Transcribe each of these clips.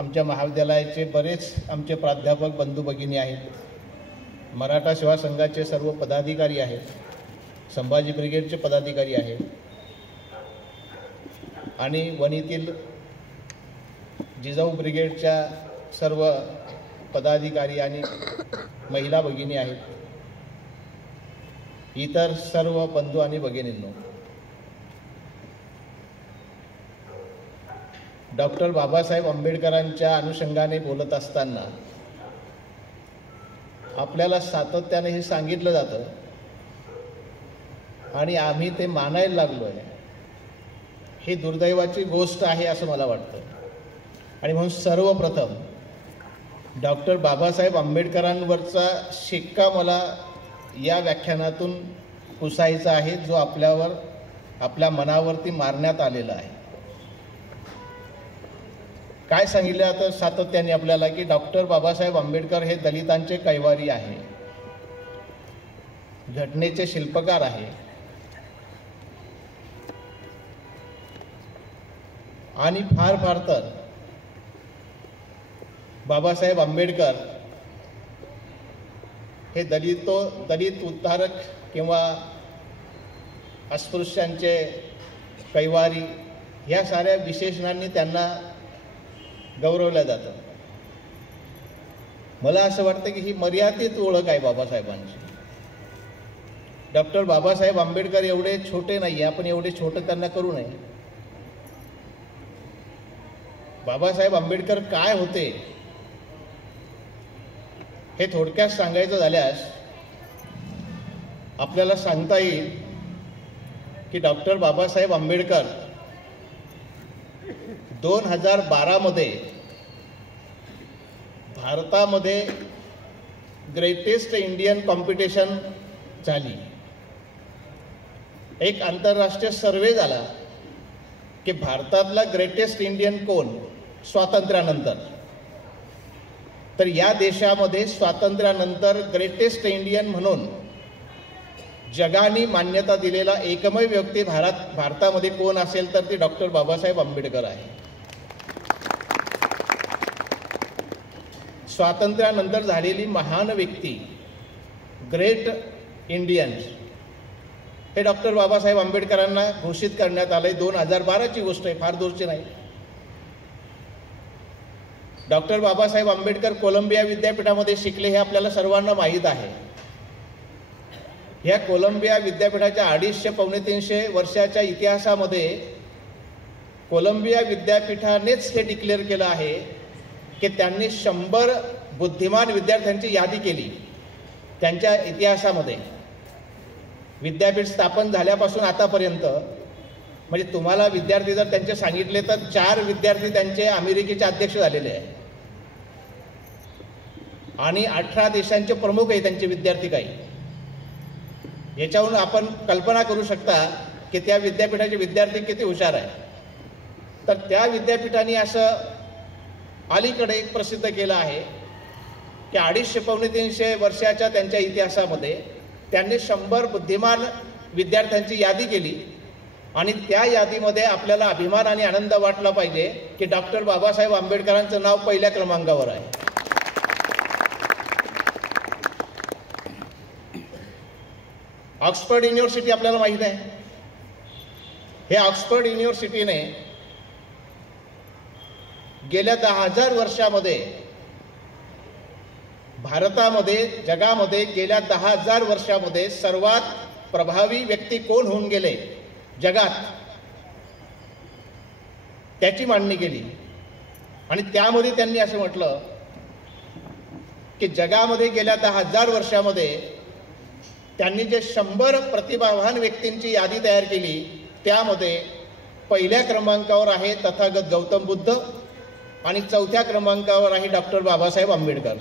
आमच्या महाविद्यालयाचे बरेच आमचे प्राध्यापक बंधू भगिनी आहेत, मराठा सेवा संघाचे सर्व पदाधिकारी आहेत, संभाजी ब्रिगेडचे पदाधिकारी आहेत आणि वणीतील जिजाऊ ब्रिगेडच्या सर्व पदाधिकारी आणि महिला भगिनी आहेत, इतर सर्व बंधू आणि भगिनींनो, डॉक्टर बाबासाहेब आंबेडकरांच्या अनुषंगाने बोलत असताना आपल्याला सातत्याने हे सांगितलं जातं आणि आम्ही ते मानायला लागलो आहे, ही दुर्दैवाची गोष्ट आहे असं मला वाटतं. आणि म्हणून सर्वप्रथम डॉक्टर बाबासाहेब आंबेडकरांवरचा शिक्का मला या व्याख्यानातून पुसायचा आहे, जो आपल्या मनावरती मारण्यात आलेला आहे. काय सांगितलं आता सातत्याने आपल्याला की डॉक्टर बाबासाहेब आंबेडकर हे दलितांचे कैवारी आहे, घटनेचे शिल्पकार आहे आणि फार तर बाबासाहेब आंबेडकर हे दलित उद्धारक किंवा अस्पृश्यांचे कैवारी ह्या साऱ्या विशेषणांनी त्यांना गौरवलं जातं. मला असं वाटतं की ही मर्यादित ओळख आहे बाबासाहेबांची. डॉक्टर बाबासाहेब आंबेडकर एवढे छोटे नाही, आपण एवढे छोटे त्यांना करू नये. बाबासाहेब आंबेडकर काय होते हे थोडक्यात सांगायचं झाल्यास आपल्याला सांगता येईल की डॉक्टर बाबासाहेब आंबेडकर 2012 मध्ये भारतामध्ये ग्रेटेस्ट इंडियन कॉम्पिटिशन झाली. एक आंतरराष्ट्रीय सर्वे झाला की भारतातला ग्रेटेस्ट इंडियन कोण स्वातंत्र्यानंतर. तर या देशामध्ये स्वातंत्र्यानंतर ग्रेटेस्ट इंडियन म्हणून जगाने मान्यता दिलेला एकमेव व्यक्ती भारतामध्ये कोण असेल तर ती डॉक्टर बाबासाहेब आंबेडकर आहे. स्वातंत्र्यानंतर झालेली महान व्यक्ती ग्रेट इंडियन्स हे डॉक्टर बाबासाहेब आंबेडकरांना घोषित करण्यात आलंय. 2012ची गोष्ट आहे, फार दूरची नाही. डॉक्टर बाबासाहेब आंबेडकर कोलंबिया विद्यापीठामध्ये शिकले हे आपल्याला सर्वांना माहीत आहे. ह्या कोलंबिया विद्यापीठाच्या 250-300 वर्षाच्या इतिहासामध्ये कोलंबिया विद्यापीठानेच हे डिक्लेअर केलं आहे की त्यांनी 100 बुद्धिमान विद्यार्थ्यांची यादी केली त्यांच्या इतिहासामध्ये. विद्यापीठ स्थापन झाल्यापासून आतापर्यंत म्हणजे तुम्हाला विद्यार्थी जर त्यांचे सांगितले तर 4 विद्यार्थी त्यांचे अमेरिकेचे अध्यक्ष झालेले आहे आणि 18 देशांचे प्रमुख आहे त्यांचे विद्यार्थी काही. याच्यावरून आपण कल्पना करू शकता की त्या विद्यापीठाचे विद्यार्थी किती हुशार आहे. तर त्या विद्यापीठाने असं अलीकडे एक प्रसिद्ध केलं आहे की 250-300 वर्षाच्या त्यांच्या इतिहासामध्ये त्यांनी 100 बुद्धिमान विद्यार्थ्यांची यादी केली आणि त्या यादीमध्ये आपल्याला अभिमान आणि आनंद वाटला पाहिजे की डॉक्टर बाबासाहेब आंबेडकरांचं नाव पहिल्या क्रमांकावर आहे. ऑक्सफर्ड युनिव्हर्सिटी आपल्याला माहीत आहे. हे ऑक्सफर्ड युनिव्हर्सिटीने गेल्या 10,000 वर्षामध्ये भारतामध्ये जगामध्ये गेल्या 10,000 वर्षामध्ये सर्वात प्रभावी व्यक्ती कोण होऊन गेले जगात त्याची मांडणी केली. आणि त्यामध्ये त्यांनी असं म्हटलं की जगामध्ये गेल्या 10,000 वर्षामध्ये त्यांनी जे 100 प्रतिभावान व्यक्तींची यादी तयार केली त्यामध्ये पहिल्या क्रमांकावर आहे तथागत गौतम बुद्ध आणि 4थ्या क्रमांकावर आहे डॉक्टर बाबासाहेब आंबेडकर.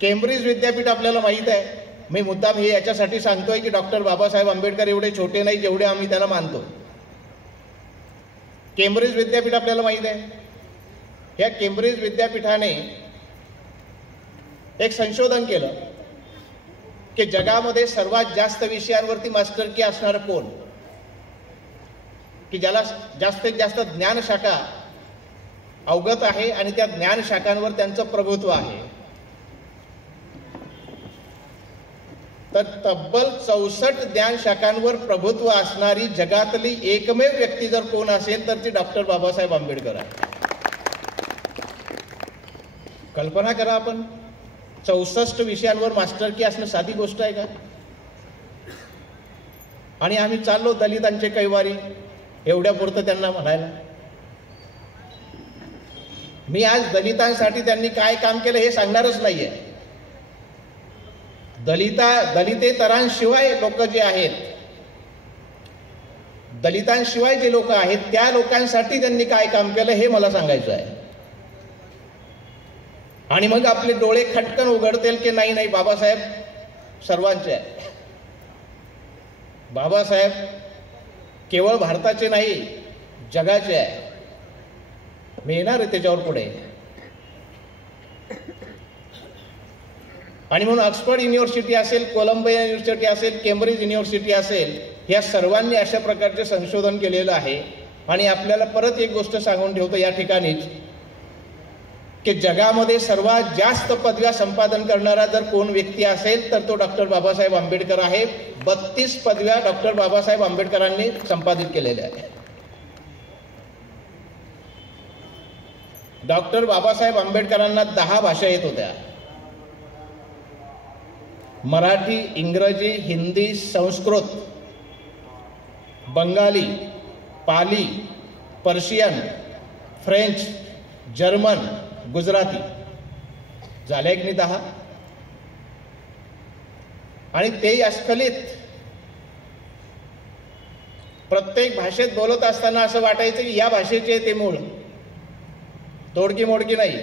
केम्ब्रिज विद्यापीठ आपल्याला माहीत आहे. मी मुद्दाम हे याच्यासाठी सांगतोय की डॉक्टर बाबासाहेब आंबेडकर एवढे छोटे नाही जेवढे आम्ही त्याला मानतो. केम्ब्रिज विद्यापीठ आपल्याला माहीत आहे. या केम्ब्रिज विद्यापीठाने एक संशोधन केलं की जगामध्ये सर्वात जास्त विषयांवरती मास्टर की असणारं कोण. की ज्याला जास्तीत जास्त ज्ञानशाखा अवगत आहे आणि त्या ज्ञानशाखांवर त्यांचं प्रभुत्व आहे. तर तब्बल 64 ज्ञानशाखांवर प्रभुत्व असणारी जगातली एकमेव व्यक्ती जर कोण असेल तर ती डॉक्टर बाबासाहेब आंबेडकर आहे. कल्पना करा, आपण 64 विषयांवर मास्टर की असणं साधी गोष्ट आहे का? आणि आम्ही चाललो दलितांचे कैवारी एवढ्या पुरतं त्यांना म्हणायला. मी आज दलितांसाठी त्यांनी काय काम केलं हे सांगणारच नाहीये. दलितेतरांशिवाय लोक जे आहेत, दलितांशिवाय जे लोक आहेत त्या लोकांसाठी त्यांनी काय काम केलं हे मला सांगायचं आहे. आणि मग आपले डोळे खटकन उघडतील की नाही नाही, बाबासाहेब सर्वांचे आहे. बाबासाहेब केवळ भारताचे नाही, जगाचे आहे. मी येणार आहे त्याच्यावर पुढे. आणि म्हणून ऑक्सफर्ड युनिव्हर्सिटी असेल, कोलंबिया युनिव्हर्सिटी असेल, केम्ब्रिज युनिव्हर्सिटी असेल, या सर्वांनी अशा प्रकारचे संशोधन केलेलं आहे. आणि आपल्याला परत एक गोष्ट सांगून ठेवतो या ठिकाणीच, की जगामध्ये सर्वात जास्त पदव्या संपादन करणारा जर कोण व्यक्ती असेल तर तो डॉक्टर बाबासाहेब आंबेडकर आहे. 32 पदव्या डॉक्टर बाबासाहेब आंबेडकरांनी संपादित केलेल्या आहेत. डॉक्टर बाबासाहेब आंबेडकरांना 10 भाषा येत होत्या. मराठी, इंग्रजी, Hindi, Sanskrit, Bengali, Pali, Persian, French, German, Gujarati. झाल्या की नाही 10? आणि तेही अस्खलित. प्रत्येक भाषेत बोलत असताना असं वाटायचं की या भाषेचे ते मूळ, तोडकी मोडकी नाही.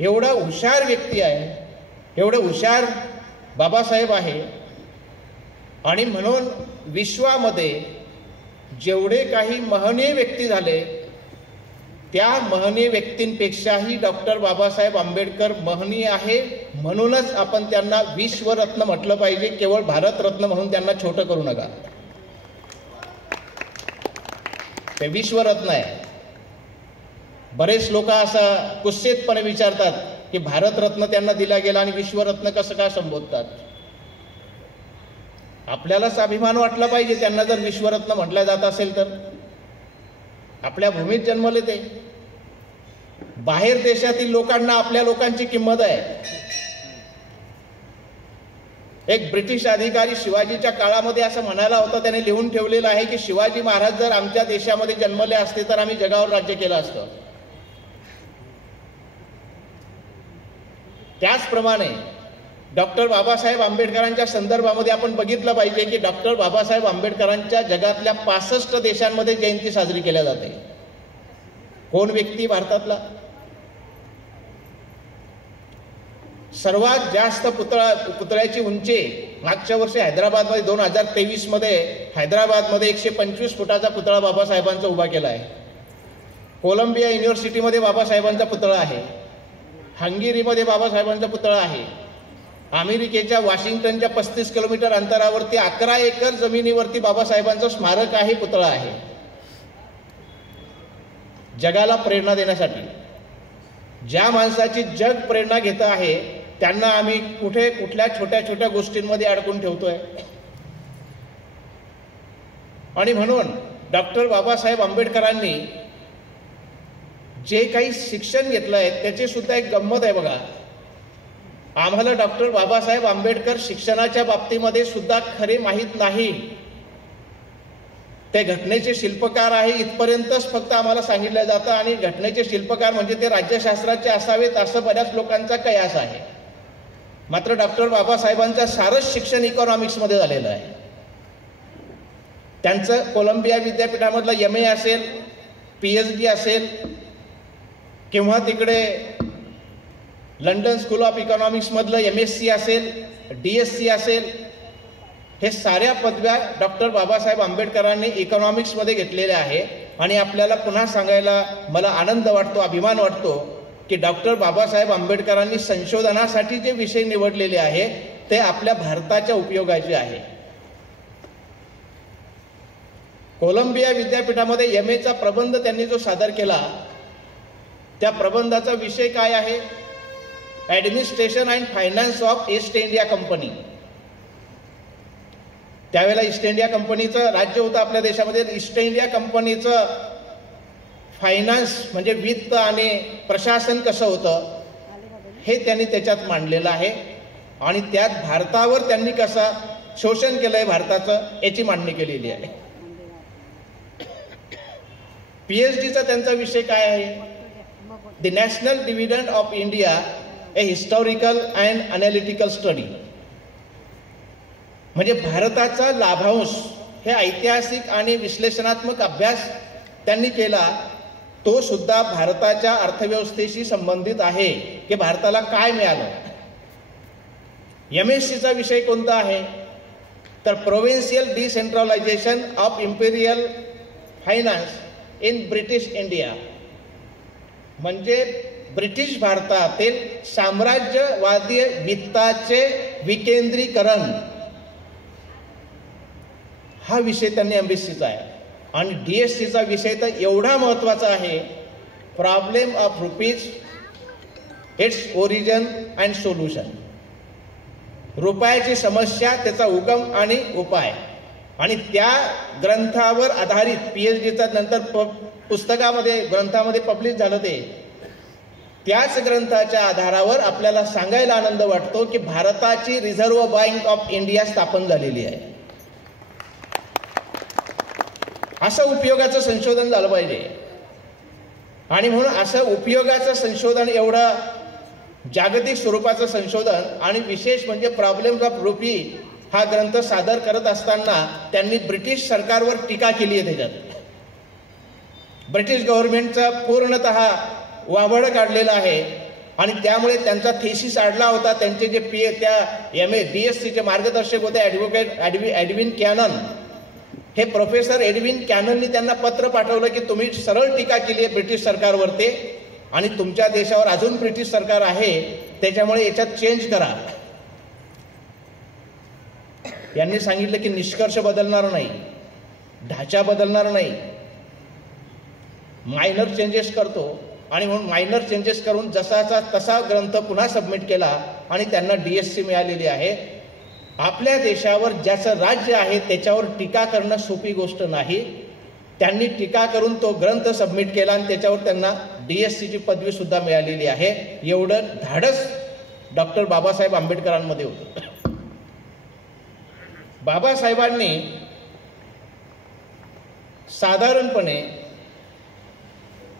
एवढा हुशार व्यक्ती आहे, एवढं हुशार बाबासाहेब आहे. आणि म्हणून विश्वामध्ये जेवढे काही महनीय व्यक्ती झाले त्या महनीय व्यक्तींपेक्षाही डॉक्टर बाबासाहेब आंबेडकर महनीय आहे. म्हणूनच आपण त्यांना विश्वरत्न म्हटलं पाहिजे, केवळ भारतरत्न म्हणून त्यांना छोटं करू नका. ते विश्वरत्न आहे. बरेच लोक असं कुत्सितपणे विचारतात की भारतरत्न त्यांना दिला गेला आणि विश्वरत्न कसं काय संबोधतात. आपल्यालाच अभिमान वाटला पाहिजे त्यांना जर विश्वरत्न म्हटलं जात असेल तर. आपल्या भूमीत जन्मले ते. बाहेर देशातील लोकांना आपल्या लोकांची किंमत आहे. एक ब्रिटिश अधिकारी शिवाजीच्या काळामध्ये असं म्हणायला होतं, त्याने लिहून ठेवलेलं आहे की शिवाजी महाराज जर आमच्या देशामध्ये जन्मले असते तर आम्ही जगावर राज्य केलं असतं. त्याचप्रमाणे डॉक्टर बाबासाहेब आंबेडकरांच्या संदर्भामध्ये आपण बघितलं पाहिजे की डॉक्टर बाबासाहेब आंबेडकरांच्या जगातल्या 65 देशांमध्ये जयंती साजरी केल्या जाते. कोण व्यक्ती भारतातला? सर्वात जास्त पुतळ्याची उंची मागच्या वर्षी हैदराबादमध्ये 2023 मध्ये हैदराबादमध्ये 125 फुटाचा पुतळा बाबासाहेबांचा उभा केला आहे. कोलंबिया युनिव्हर्सिटीमध्ये बाबासाहेबांचा पुतळा आहे. हंगेरीमध्ये बाबासाहेबांचा पुतळा आहे. अमेरिकेच्या वॉशिंग्टनच्या 35 किलोमीटर अंतरावरती 11 एकर जमिनीवरती बाबासाहेबांचं स्मारक आहे, पुतळा आहे. जगाला प्रेरणा देण्यासाठी. ज्या माणसाची जग प्रेरणा घेत आहे त्यांना आम्ही कुठल्या छोट्या छोट्या गोष्टींमध्ये अडकून ठेवतोय. आणि म्हणून डॉक्टर बाबासाहेब आंबेडकरांनी जे काही शिक्षण घेतलं आहे त्याची सुद्धा एक गंमत आहे बघा. आम्हाला डॉक्टर बाबासाहेब आंबेडकर शिक्षणाच्या बाबतीमध्ये सुद्धा खरे माहीत नाही. ते घटनेचे शिल्पकार आहे इथपर्यंतच फक्त आम्हाला सांगितलं जातं. आणि घटनेचे शिल्पकार म्हणजे ते राज्यशास्त्राचे असावेत असं बऱ्याच लोकांचा कयास आहे. मात्र डॉक्टर बाबासाहेबांचं सारंच शिक्षण इकॉनॉमिक्समध्ये झालेलं आहे. त्यांचं कोलंबिया विद्यापीठामधलं MA असेल, PhD असेल, किंवा तिकडे लंडन स्कूल ऑफ इकॉनॉमिक्स मधलं MSc असेल, DSc असेल, हे साऱ्या पदव्या डॉक्टर बाबासाहेब आंबेडकरांनी इकॉनॉमिक्समध्ये घेतलेल्या आहे. आणि आपल्याला पुन्हा सांगायला मला आनंद वाटतो, अभिमान वाटतो की डॉक्टर बाबासाहेब आंबेडकरांनी संशोधनासाठी जे विषय निवडलेले आहे ते आपल्या भारताच्या उपयोगाचे आहे. कोलंबिया विद्यापीठामध्ये MA चा प्रबंध त्यांनी जो सादर केला, त्या प्रबंधाचा विषय काय आहे? Administration and finance of east India company. त्यावेळेला ईस्ट इंडिया कंपनीचं राज्य होतं आपल्या देशामध्ये. ईस्ट इंडिया कंपनीचं फायनान्स म्हणजे वित्त आणि प्रशासन कसं होतं हे त्यांनी त्याच्यात मांडलेलं आहे. आणि त्यात भारतावर त्यांनी कसं शोषण केलंय भारताचं याची मांडणी केलेली आहे. PhDचा त्यांचा विषय काय आहे? The national dividend of India, a historical and analytical study. म्हणजे भारताचा लाभांश हे ऐतिहासिक आणि विश्लेषणात्मक अभ्यास त्यांनी केला. तो सुद्धा भारताच्या अर्थव्यवस्थेशी संबंधित आहे की भारताला काय मिळालं. MSCचा विषय कोणता आहे? तर provincial decentralisation of imperial finance in British India. म्हणजे ब्रिटिश भारतातील साम्राज्यवादी वित्ताचे विकेंद्रीकरण हा विषय त्यांनी MSCचा आहे. आणि DSCचा विषय तर एवढा महत्वाचा आहे, problem of rupees, its origin and solution. रुपयाची समस्या, त्याचा उगम आणि उपाय. आणि त्या ग्रंथावर आधारित PhDचा नंतर पुस्तकामध्ये ग्रंथामध्ये पब्लिश झालं. त्याच ग्रंथाच्या आधारावर आपल्याला सांगायला आनंद वाटतो की भारताची रिझर्व्ह बँक ऑफ इंडिया स्थापन झालेली आहे. असं उपयोगाचं संशोधन झालं पाहिजे. आणि म्हणून असं उपयोगाचं संशोधन, एवढं जागतिक स्वरूपाचं संशोधन आणि विशेष म्हणजे प्रॉब्लेम्स ऑफ रुपी हा ग्रंथ सादर करत असताना त्यांनी ब्रिटिश सरकारवर टीका केली आहे. त्याच्यात ब्रिटिश गव्हर्नमेंटचा पूर्णतः वावड काढलेला आहे. आणि त्यामुळे त्यांचा थेसिस अडला होता. त्यांचे जे त्या MA DSCचे मार्गदर्शक होते ॲडव्होकेट एडविन कॅनन, हे प्रोफेसर एडविन कॅनननी त्यांना पत्र पाठवलं की तुम्ही सरळ टीका केली आहे ब्रिटिश सरकारवरती आणि तुमच्या देशावर अजून ब्रिटिश सरकार आहे, त्याच्यामुळे याच्यात चेंज करा. यांनी सांगितलं की निष्कर्ष बदलणार नाही, ढाचा बदलणार नाही, मायनर चेंजेस करतो. आणि म्हणून मायनर चेंजेस करून जसाचा तसा ग्रंथ पुन्हा सबमिट केला आणि त्यांना DSC मिळालेली आहे. आपल्या देशावर ज्याचं राज्य आहे त्याच्यावर टीका करणं सोपी गोष्ट नाही. त्यांनी टीका करून तो ग्रंथ सबमिट केला आणि त्याच्यावर त्यांना DSCची पदवी सुद्धा मिळालेली आहे. एवढं धाडस डॉक्टर बाबासाहेब आंबेडकरांमध्ये होतं. बाबासाहेबांनी साधारणपणे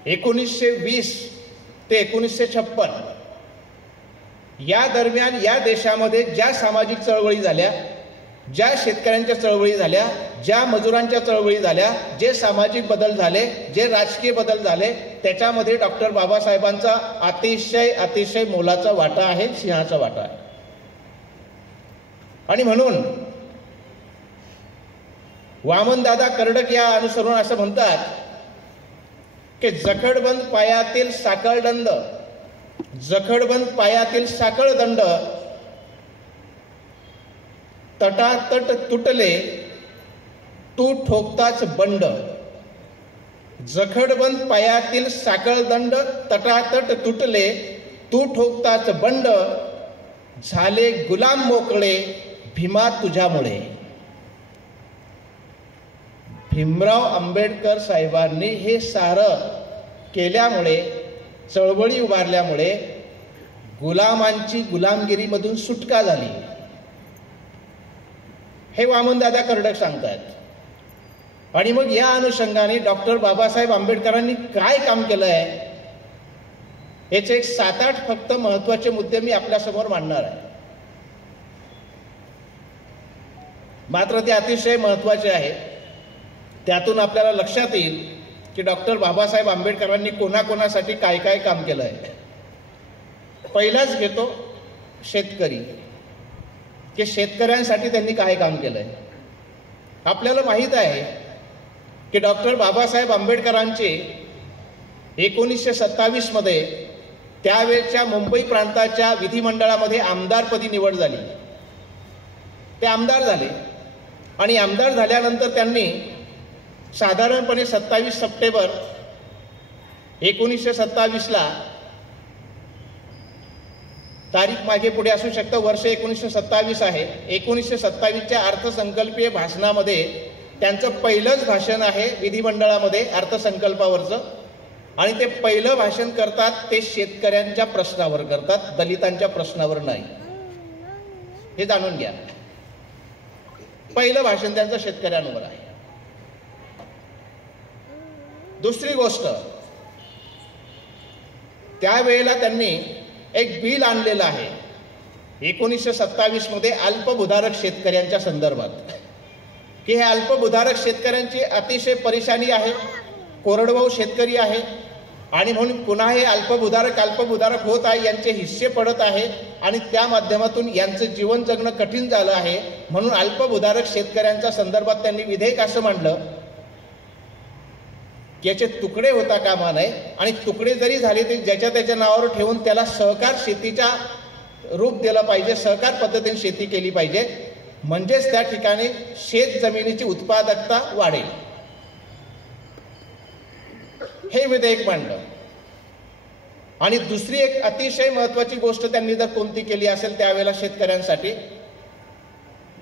1920 ते 1956 या दरम्यान या देशामध्ये ज्या सामाजिक चळवळी झाल्या, ज्या शेतकऱ्यांच्या चळवळी झाल्या, ज्या मजुरांच्या चळवळी झाल्या, जे सामाजिक बदल झाले, जे राजकीय बदल झाले, त्याच्यामध्ये डॉक्टर बाबासाहेबांचा अतिशय मोलाचा वाटा आहे, सिंहाचा वाटा आहे. आणि म्हणून वामनदादा कर्डक या अनुसरून असं म्हणतात की जखडबंद पायातील साखळदंड, जखडबंद पायातील साखळदंड तटातट तुटले तू ठोकताच बंड. जखडबंद पायातील साखळदंड तटातट तुटले तू ठोकताच बंड. झाले गुलाम मोकळे भीमा तुझ्यामुळे. भीमराव आंबेडकर साहेबांनी हे सारं केल्यामुळे, चळवळी उभारल्यामुळे गुलामांची गुलामगिरीमधून सुटका झाली, हे वामनदादा कर्डक सांगतात. आणि मग या अनुषंगाने डॉक्टर बाबासाहेब आंबेडकरांनी काय काम केलं आहे याचे 7-8 फक्त महत्वाचे मुद्दे मी आपल्यासमोर मांडणार आहे. मात्र ते अतिशय महत्वाचे आहेत. त्यातून आपल्याला लक्षात येईल की डॉक्टर बाबासाहेब आंबेडकरांनी कोणाकोणासाठी काय काय काम केलं आहे. पहिलाच घेतो शेतकरी, की शेतकऱ्यांसाठी त्यांनी काय काम केलं आहे. आपल्याला माहीत आहे की डॉक्टर बाबासाहेब आंबेडकरांचे 1927 मध्ये त्यावेळच्या मुंबई प्रांताच्या विधिमंडळामध्ये आमदारपदी निवड झाली. ते आमदार झाले आणि आमदार झाल्यानंतर त्यांनी साधारणपणे 27 सप्टेंबर 1927ला तारीख मागे पुढे असू शकतं, वर्ष 1927 आहे. 1927च्या अर्थसंकल्पीय भाषणामध्ये त्यांचं पहिलंच भाषण आहे विधिमंडळामध्ये अर्थसंकल्पावरचं. आणि ते पहिलं भाषण करतात ते शेतकऱ्यांच्या प्रश्नावर करतात, दलितांच्या प्रश्नावर नाही. हे जाणून घ्या. पहिलं भाषण त्यांचं शेतकऱ्यांवर आहे. दुसरी गोष्ट, त्यावेळेला त्यांनी एक बिल आणलेलं आहे 1927 मध्ये अल्पभूधारक शेतकऱ्यांच्या संदर्भात, की हे अल्पभूधारक शेतकऱ्यांची अतिशय परेशानी आहे, कोरडवाहू शेतकरी आहे आणि म्हणून पुन्हा हे अल्पभूधारक होत आहे, यांचे हिस्से पडत आहे आणि त्या माध्यमातून यांचं जीवन जगणं कठीण झालं आहे. म्हणून अल्पभूधारक शेतकऱ्यांच्या संदर्भात त्यांनी विधेयक असं मांडलं की याचे तुकडे होता कामा नये आणि तुकडे जरी झाले ते ज्याच्या त्याच्या नावावर ठेवून त्याला सहकार शेतीच्या रूप दिलं पाहिजे, सहकार पद्धतीने शेती केली पाहिजे, म्हणजेच त्या ठिकाणी शेत जमिनीची उत्पादकता वाढेल. हे विधेयक मांडलं. आणि दुसरी एक अतिशय महत्वाची गोष्ट त्यांनी जर कोणती केली असेल त्यावेळेला शेतकऱ्यांसाठी,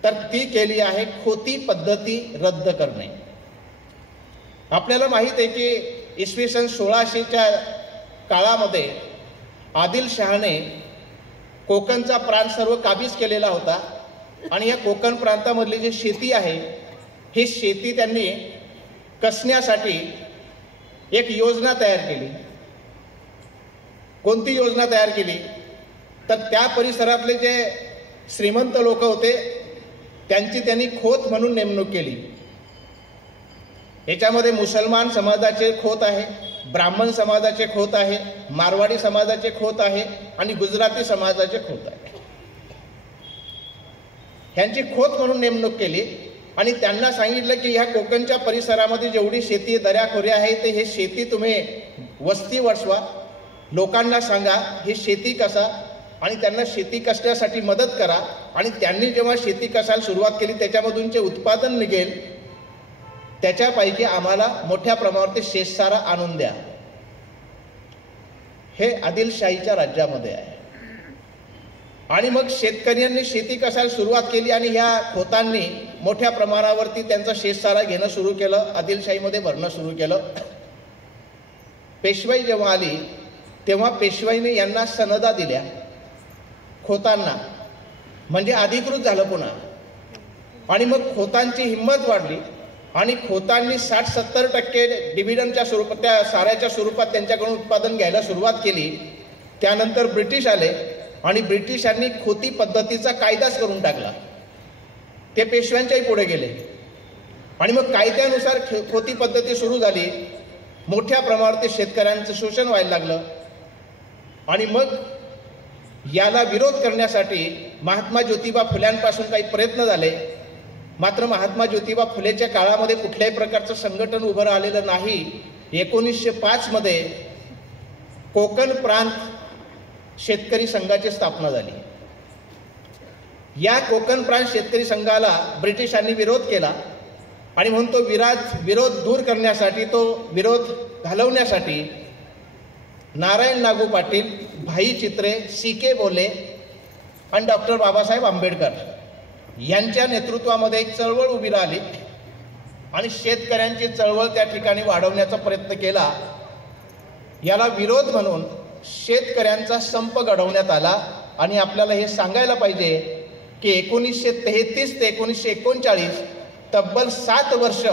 तर ती केली आहे खोती पद्धती रद्द करणे. आपल्याला माहित आहे की इसवी सन 1600च्या काळामध्ये आदिलशहाने कोकणचा प्रांत सर्व काबीज केलेला होता आणि या कोकण प्रांतामधली जी शेती आहे ही शेती त्यांनी कसण्यासाठी एक योजना तयार केली. कोणती योजना तयार केली तर त्या परिसरातले जे श्रीमंत लोक होते त्यांची त्यांनी खोत म्हणून नेमणूक केली. याच्यामध्ये मुसलमान समाजाचे खोत आहे, ब्राह्मण समाजाचे खोत आहे, मारवाडी समाजाचे खोत आहे आणि गुजराती समाजाचे खोत आहे. ह्यांची खोत म्हणून नेमणूक केली आणि त्यांना सांगितलं की ह्या कोकणच्या परिसरामध्ये जेवढी शेती दऱ्याखोऱ्या आहे ते हे शेती तुम्ही वस्ती वसवा, लोकांना सांगा ही शेती कसा आणि त्यांना शेती कसण्यासाठी मदत करा आणि त्यांनी जेव्हा शेती कसायला सुरुवात केली त्याच्यामधून जे उत्पादन निघेल त्याच्यापैकी आम्हाला मोठ्या प्रमाणावर शेतसारा आणून द्या. हे आदिलशाहीच्या राज्यामध्ये आहे. आणि मग शेतकऱ्यांनी शेती कसायला सुरुवात केली आणि ह्या खोतांनी मोठ्या प्रमाणावरती त्यांचा शेतसारा घेणं सुरू केलं, आदिलशाहीमध्ये भरणं सुरू केलं. पेशवाई जेव्हा आली तेव्हा पेशवाईने यांना सनदा दिल्या खोतांना, म्हणजे अधिकृत झालं पुन्हा. आणि मग खोतांची हिंमत वाढली आणि खोतांनी 60-70% डिव्हिडंडच्या स्वरूपात त्या साऱ्याच्या स्वरूपात त्यांच्याकडून उत्पादन घ्यायला सुरुवात केली. त्यानंतर ब्रिटिश आले आणि ब्रिटिशांनी खोती पद्धतीचा कायदाच करून टाकला. ते पेशव्यांच्याही पुढे गेले आणि मग कायद्यानुसार खोती पद्धती सुरू झाली. मोठ्या प्रमाणावर ते शेतकऱ्यांचं शोषण व्हायला लागलं आणि मग याला विरोध करण्यासाठी महात्मा ज्योतिबा फुल्यांपासून काही प्रयत्न झाले. मात्र महात्मा ज्योतिबा फुलेच्या काळामध्ये कुठल्याही प्रकारचं संघटन उभं राहिलेलं नाही. 1905 मध्ये कोकण प्रांत शेतकरी संघाची स्थापना झाली. या कोकण प्रांत शेतकरी संघाला ब्रिटिशांनी विरोध केला आणि म्हणून तो विरोध दूर करण्यासाठी, तो विरोध घालवण्यासाठी नारायण नागू पाटील, भाई चित्रे, C.K. बोले आणि डॉक्टर बाबासाहेब आंबेडकर यांच्या नेतृत्वामध्ये एक चळवळ उभी राहिली आणि शेतकऱ्यांची चळवळ त्या ठिकाणी वाढवण्याचा प्रयत्न केला. याला विरोध म्हणून शेतकऱ्यांचा संप घडवण्यात आला. आणि आपल्याला हे सांगायला पाहिजे की 1933 ते 1939 तब्बल 7 वर्ष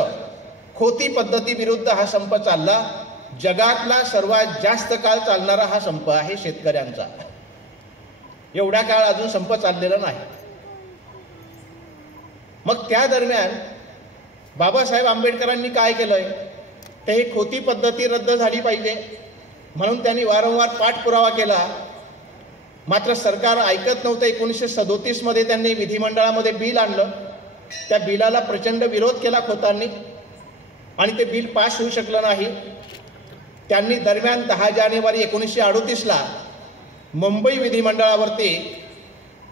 खोती पद्धती विरुद्ध हा संप चालला. जगातला सर्वात जास्त काळ चालणारा हा संप आहे शेतकऱ्यांचा. एवढा काळ अजून संप चाललेला नाही. मग त्या दरम्यान बाबासाहेब आंबेडकरांनी काय केलंय ते ही खोती पद्धती रद्द झाली पाहिजे म्हणून त्यांनी वारंवार पाठपुरावा केला. मात्र सरकार ऐकत नव्हतं. 1937 मध्ये त्यांनी विधिमंडळामध्ये बिल आणलं. त्या बिलाला प्रचंड विरोध केला खोतांनी आणि ते बिल पास होऊ शकलं नाही. त्यांनी दरम्यान 10 जानेवारी 1938ला मुंबई विधिमंडळावरती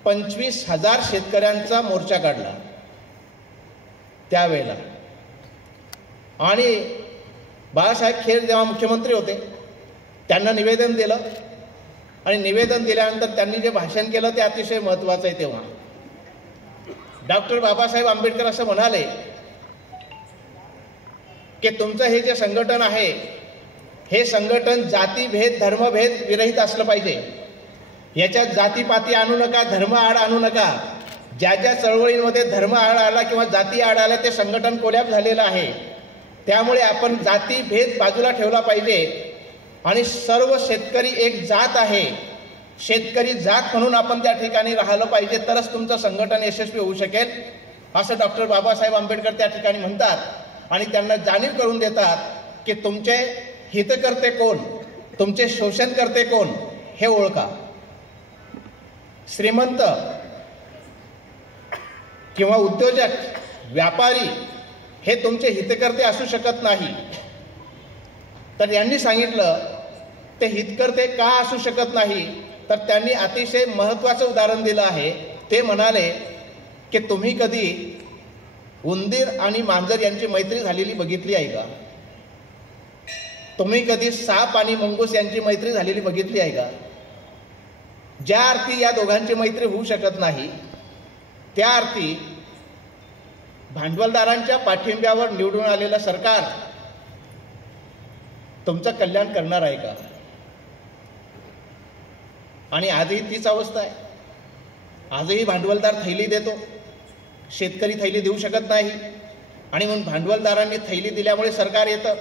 25,000 शेतकऱ्यांचा मोर्चा काढला. त्यावेळेला आणि बाळासाहेब खेर जेव्हा मुख्यमंत्री होते त्यांना निवेदन दिलं आणि निवेदन दिल्यानंतर त्यांनी जे भाषण केलं ते अतिशय महत्त्वाचं आहे. तेव्हा डॉक्टर बाबासाहेब आंबेडकर असं म्हणाले की तुमचं हे जे संघटन आहे हे संघटन जातीभेद धर्मभेद विरहित असलं पाहिजे. याच्यात जातीपाती आणू नका, धर्म आड आणू नका. ज्या ज्या चळवळींमध्ये धर्म आड आला किंवा जाती आड आला ते संघटन कोलॅप्स झालेलं आहे. त्यामुळे आपण जातीभेद बाजूला ठेवला पाहिजे आणि सर्व शेतकरी एक जात आहे, शेतकरी जात म्हणून आपण त्या ठिकाणी राहिलं पाहिजे, तरच तुमचं संघटन यशस्वी होऊ शकेल असं डॉक्टर बाबासाहेब आंबेडकर त्या ठिकाणी म्हणतात. आणि त्यांना जाणीव करून देतात की तुमचे हितकर्ते कोण, तुमचे शोषणकर्ते कोण हे ओळखा. श्रीमंत किंवा उद्योजक व्यापारी हे तुमचे हितकर्ते असू शकत नाही. तर यांनी सांगितलं ते हितकर्ते का असू शकत नाही, तर त्यांनी अतिशय महत्त्वाचं उदाहरण दिलं आहे. ते म्हणाले की तुम्ही कधी उंदीर आणि मांजर यांची मैत्री झालेली बघितली आहे का? तुम्ही कधी साप आणि मंगूस यांची मैत्री झालेली बघितली आहे का? ज्या अर्थी या दोघांची मैत्री होऊ शकत नाही त्या अर्थी भांडवलदारांच्या पाठिंब्यावर निवडून आलेलं सरकार तुमचं कल्याण करणार आहे का? आणि आजही तीच अवस्था आहे. आजही भांडवलदार थैली देतो, शेतकरी थैली देऊ शकत नाही. आणि म्हणून भांडवलदारांनी थैली दिल्यामुळे सरकार येतं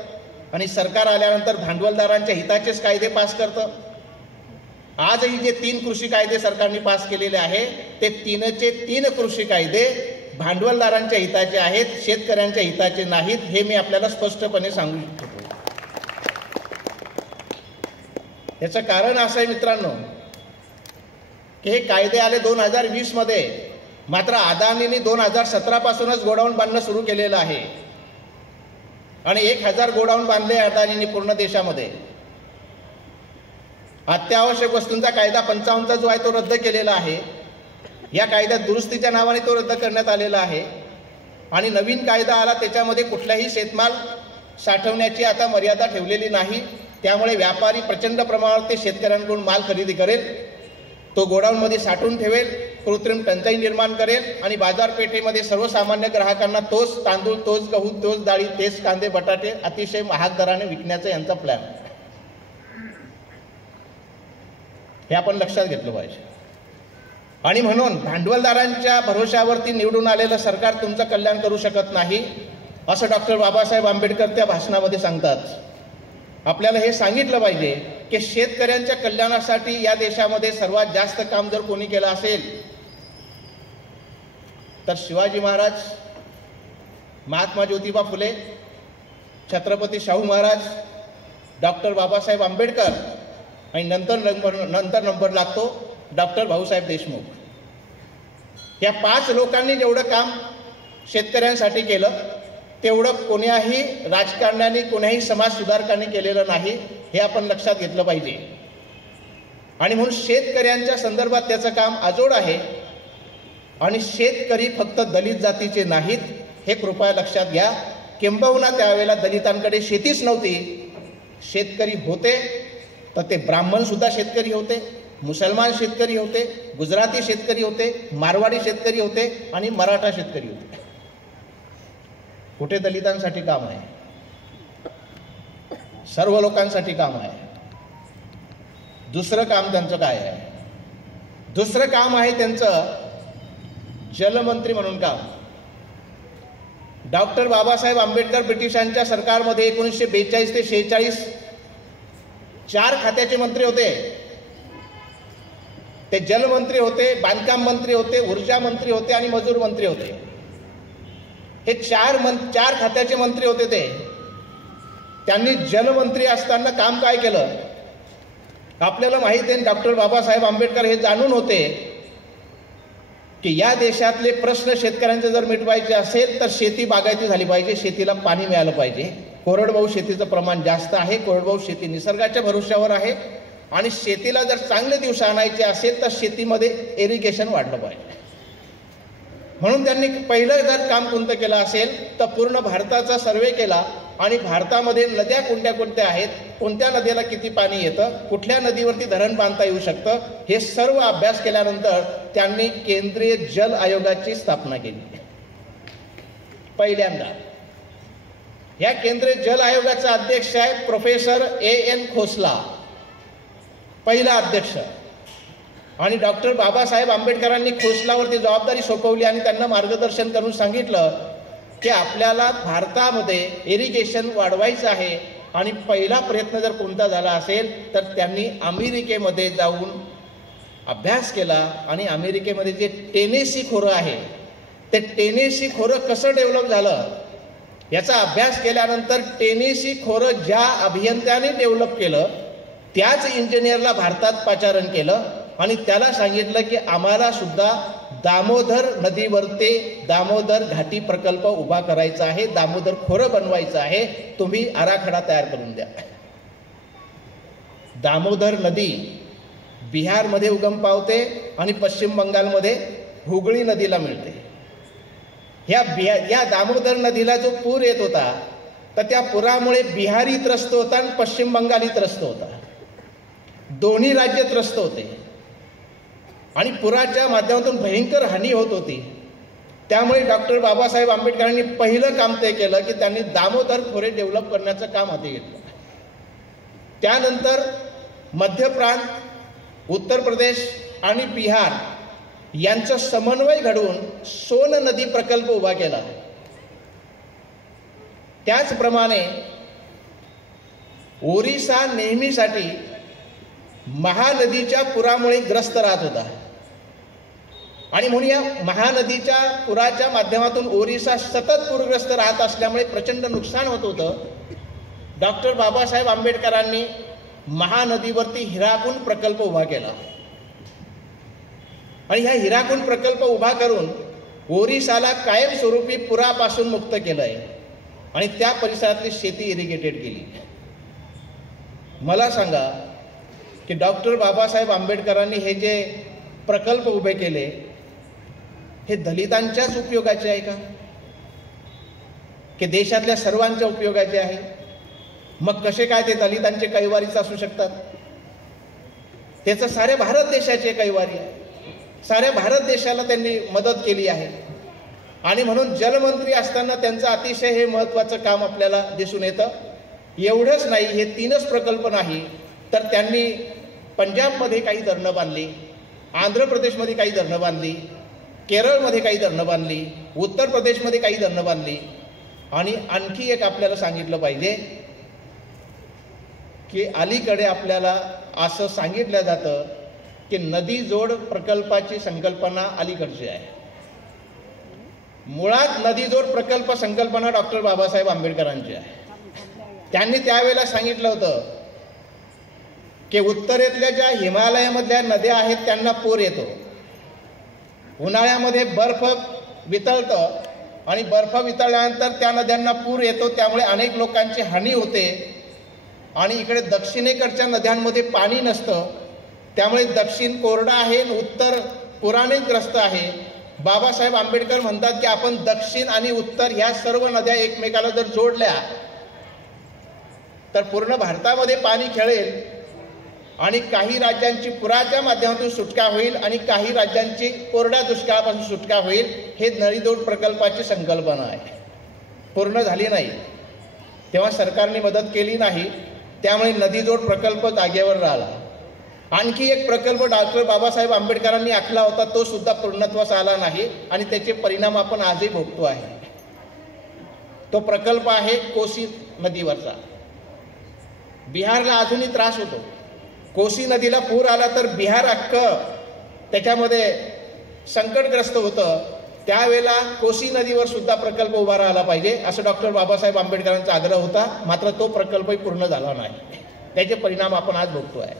आणि सरकार आल्यानंतर भांडवलदारांच्या हिताचेच कायदे पास करतं. आजही जे 3 कृषी कायदे सरकारने पास केलेले आहे ते 3 कृषी कायदे भांडवलदारांच्या हिताचे आहेत, शेतकऱ्यांच्या हिताचे नाहीत. हे मी आपल्याला स्पष्टपणे सांगू इच्छितो. याचं कारण असं आहे मित्रांनो की हे कायदे आले 2020 मध्ये, मात्र अदानींनी 2017 पासूनच गोडाऊन बांधणं सुरू केलेलं आहे आणि 1000 गोडाऊन बांधले अदानींनी पूर्ण देशामध्ये. अत्यावश्यक वस्तूंचा कायदा 55 जो आहे तो रद्द केलेला आहे. या कायद्यात दुरुस्तीच्या नावाने तो रद्द करण्यात आलेला आहे आणि नवीन कायदा आला त्याच्यामध्ये कुठलाही शेतमाल साठवण्याची आता मर्यादा ठेवलेली नाही. त्यामुळे व्यापारी प्रचंड प्रमाणावर ते शेतकऱ्यांकडून माल खरेदी करेल, तो गोडाऊनमध्ये साठवून ठेवेल, कृत्रिम टंचाई निर्माण करेल आणि बाजारपेठेमध्ये सर्वसामान्य ग्राहकांना तोच तांदूळ, तोच गहू, तोच डाळी, तेच कांदे बटाटे अतिशय महाग दराने विकण्याचा यांचा प्लॅन. हे आपण लक्षात घेतलं पाहिजे. आणि म्हणून भांडवलदारांच्या भरोशावरती निवडून आलेलं सरकार तुमचं कल्याण करू शकत नाही असं डॉक्टर बाबासाहेब आंबेडकर त्या भाषणामध्ये सांगतात. आपल्याला हे सांगितलं पाहिजे की शेतकऱ्यांच्या कल्याणासाठी या देशामध्ये सर्वात जास्त काम जर कोणी केलं असेल तर शिवाजी महाराज, महात्मा ज्योतिबा फुले, छत्रपती शाहू महाराज, डॉक्टर बाबासाहेब आंबेडकर आणि नंतर नंबर लागतो डॉक्टर भाऊसाहेब देशमुख. या 5 लोकांनी जेवढं काम शेतकऱ्यांसाठी केलं तेवढं कोण्याही राजकारण्याने, कोण्याही समाज सुधारकांनी केलेलं नाही. हे आपण लक्षात घेतलं पाहिजे. आणि म्हणून शेतकऱ्यांच्या संदर्भात त्याचं काम अजोड आहे. आणि शेतकरी फक्त दलित जातीचे नाहीत हे कृपया लक्षात घ्या. किंबहुना त्यावेळेला दलितांकडे शेतीच नव्हती. शेतकरी होते तर ते ब्राह्मण सुद्धा शेतकरी होते, मुसलमान शेतकरी होते, गुजराती शेतकरी होते, मारवाडी शेतकरी होते आणि मराठा शेतकरी होते. कुठे दलितांसाठी काम आहे? सर्व लोकांसाठी काम आहे. दुसरं काम त्यांचं काय आहे? दुसरं काम आहे त्यांचं जलमंत्री म्हणून काम. डॉक्टर बाबासाहेब आंबेडकर ब्रिटिशांच्या सरकारमध्ये 1942 ते 46 4 खात्याचे मंत्री होते. ते जलमंत्री होते, बांधकाम मंत्री होते, ऊर्जा मंत्री होते आणि मजूर मंत्री होते. हे 4 खात्याचे मंत्री होते. त्यांनी जलमंत्री असताना काम काय केलं? आपल्याला माहिती आहे डॉक्टर बाबासाहेब आंबेडकर हे जाणून होते की या देशातले प्रश्न शेतकऱ्यांचे जर मिटवायचे असेल तर शेती बागायती झाली पाहिजे, शेतीला पाणी मिळालं पाहिजे. कोरडवाहू शेतीचं प्रमाण जास्त आहे. कोरडवाहू शेती निसर्गाच्या भरोश्यावर आहे आणि शेतीला जर चांगले दिवस आणायचे असेल तर शेतीमध्ये इरिगेशन वाढलं पाहिजे. म्हणून त्यांनी पहिलं जर काम कोणतं केलं असेल तर पूर्ण भारताचा सर्वे केला आणि भारतामध्ये नद्या कोणत्या कोणत्या आहेत, कोणत्या नदीला किती पाणी येतं, कुठल्या नदीवरती धरण बांधता येऊ शकतं, हे सर्व अभ्यास केल्यानंतर त्यांनी केंद्रीय जल आयोगाची स्थापना केली पहिल्यांदा. या केंद्रीय जल आयोगाचा अध्यक्ष आहे प्रोफेसर A.N. खोसला, पहिला अध्यक्ष. आणि डॉक्टर बाबासाहेब आंबेडकरांनी खोसलावरती जबाबदारी सोपवली आणि त्यांना मार्गदर्शन करून सांगितलं की आपल्याला भारतामध्ये इरिगेशन वाढवायचं आहे. आणि पहिला प्रयत्न जर कोणता झाला असेल तर त्यांनी अमेरिकेमध्ये जाऊन अभ्यास केला आणि अमेरिकेमध्ये जे टेनेसी खोरं आहे ते टेनेसी खोरं कसं डेव्हलप झालं याचा अभ्यास केल्यानंतर टेनेसी खोरं ज्या अभियंत्याने डेव्हलप केलं त्याच इंजिनियरला भारतात पाचारण केलं आणि त्याला सांगितलं की आम्हाला सुद्धा दामोदर नदीवरती दामोदर घाटी प्रकल्प उभा करायचा आहे, दामोदर खोरं बनवायचं आहे, तुम्ही आराखडा तयार करून द्या. दामोदर नदी बिहारमध्ये उगम पावते आणि पश्चिम बंगालमध्ये हुगळी नदीला मिळते. या दामोदर नदीला जो पूर येत होता तर त्या पुरामुळे बिहारी त्रस्त होता आणि पश्चिम बंगाली त्रस्त होता, दोन्ही राज्य त्रस्त होते आणि पुराच्या माध्यमातून भयंकर हानी होत होती. त्यामुळे डॉक्टर बाबासाहेब आंबेडकरांनी पहिलं काम ते केलं की त्यांनी दामोदर खोरे डेव्हलप करण्याचं काम हाती घेतलं. त्यानंतर मध्य प्रांत, उत्तर प्रदेश आणि बिहार यांचा समन्वय घडवून सोन नदी प्रकल्प उभा केला. त्याचप्रमाणे ओरिसा नेहमीसाठी महानदीच्या पुरामुळे ग्रस्त राहत होता आणि म्हणून या महानदीच्या पुराच्या माध्यमातून ओरिसा सतत पूरग्रस्त राहत असल्यामुळे प्रचंड नुकसान होत होतं. डॉक्टर बाबासाहेब आंबेडकरांनी महानदीवरती हिराकुंड प्रकल्प उभा केला आणि ह्या हिराकुंड प्रकल्प उभा करून ओरिसाला कायमस्वरूपी पुरापासून मुक्त केलं आहे आणि त्या परिसरातली शेती इरिगेटेड केली. मला सांगा की डॉक्टर बाबासाहेब आंबेडकरांनी हे जे प्रकल्प उभे केले हे दलितांच्याच उपयोगाचे आहे का की देशातल्या सर्वांच्या उपयोगाचे आहे? मग कसे काय ते दलितांचे कैवारीच असू शकतात? त्याचं साऱ्या भारत देशाचे कैवारी आहे, साऱ्या भारत देशाला त्यांनी मदत केली आहे. आणि म्हणून जलमंत्री असताना त्यांचं अतिशय हे महत्त्वाचं काम आपल्याला दिसून येतं. एवढंच नाही, हे तीनच प्रकल्प नाही तर त्यांनी पंजाबमध्ये काही धरणं बांधली, आंध्र प्रदेशमध्ये काही धरणं बांधली, केरळमध्ये काही धरणं बांधली, उत्तर प्रदेशमध्ये काही धरणं बांधली. आणि आणखी एक आपल्याला सांगितलं पाहिजे की अलीकडे आपल्याला असं सांगितलं जातं की नदी जोड प्रकल्पाची संकल्पना अलीकडची आहे. मुळात नदी जोड प्रकल्प संकल्पना डॉक्टर बाबासाहेब आंबेडकरांची आहे. त्यांनी त्यावेळेला सांगितलं होतं की उत्तरेतल्या ज्या हिमालयामधल्या नद्या आहेत त्यांना पूर येतो, उन्हाळ्यामध्ये बर्फ वितळतं आणि बर्फ वितळल्यानंतर त्या नद्यांना पूर येतो, त्यामुळे अनेक लोकांची हानी होते. आणि इकडे दक्षिणेकडच्या नद्यांमध्ये पाणी नसतं, त्यामुळे दक्षिण कोरडा आहे आणि उत्तर पुराने ग्रस्त आहे. बाबासाहेब आंबेडकर म्हणतात की आपण दक्षिण आणि उत्तर ह्या सर्व नद्या एकमेकाला जर जोडल्या तर पूर्ण भारतामध्ये पाणी खेळेल आणि काही राज्यांची पुराच्या माध्यमातून सुटका होईल आणि काही राज्यांची कोरड्या दुष्काळापासून सुटका होईल. हे नळीजोड प्रकल्पाची संकल्पना आहे. पूर्ण झाली नाही तेव्हा सरकारने मदत केली नाही, त्यामुळे नदीजोड प्रकल्प जागेवर राहिला. आणखी एक प्रकल्प डॉक्टर बाबासाहेब आंबेडकरांनी आखला होता, तो सुद्धा पूर्णत्वास आला नाही आणि त्याचे परिणाम आपण आजही भोगतो आहे. तो प्रकल्प आहे कोसी नदीवरचा. बिहारला अजूनही त्रास होतो. कोसी नदीला पूर आला तर बिहार अख्खं त्याच्यामध्ये संकटग्रस्त होतं. त्यावेळेला कोसी नदीवर सुद्धा प्रकल्प उभा राहिला पाहिजे असं डॉक्टर बाबासाहेब आंबेडकरांचा आग्रह होता, मात्र तो प्रकल्पही पूर्ण झाला नाही. त्याचे परिणाम आपण आज भोगतो आहे.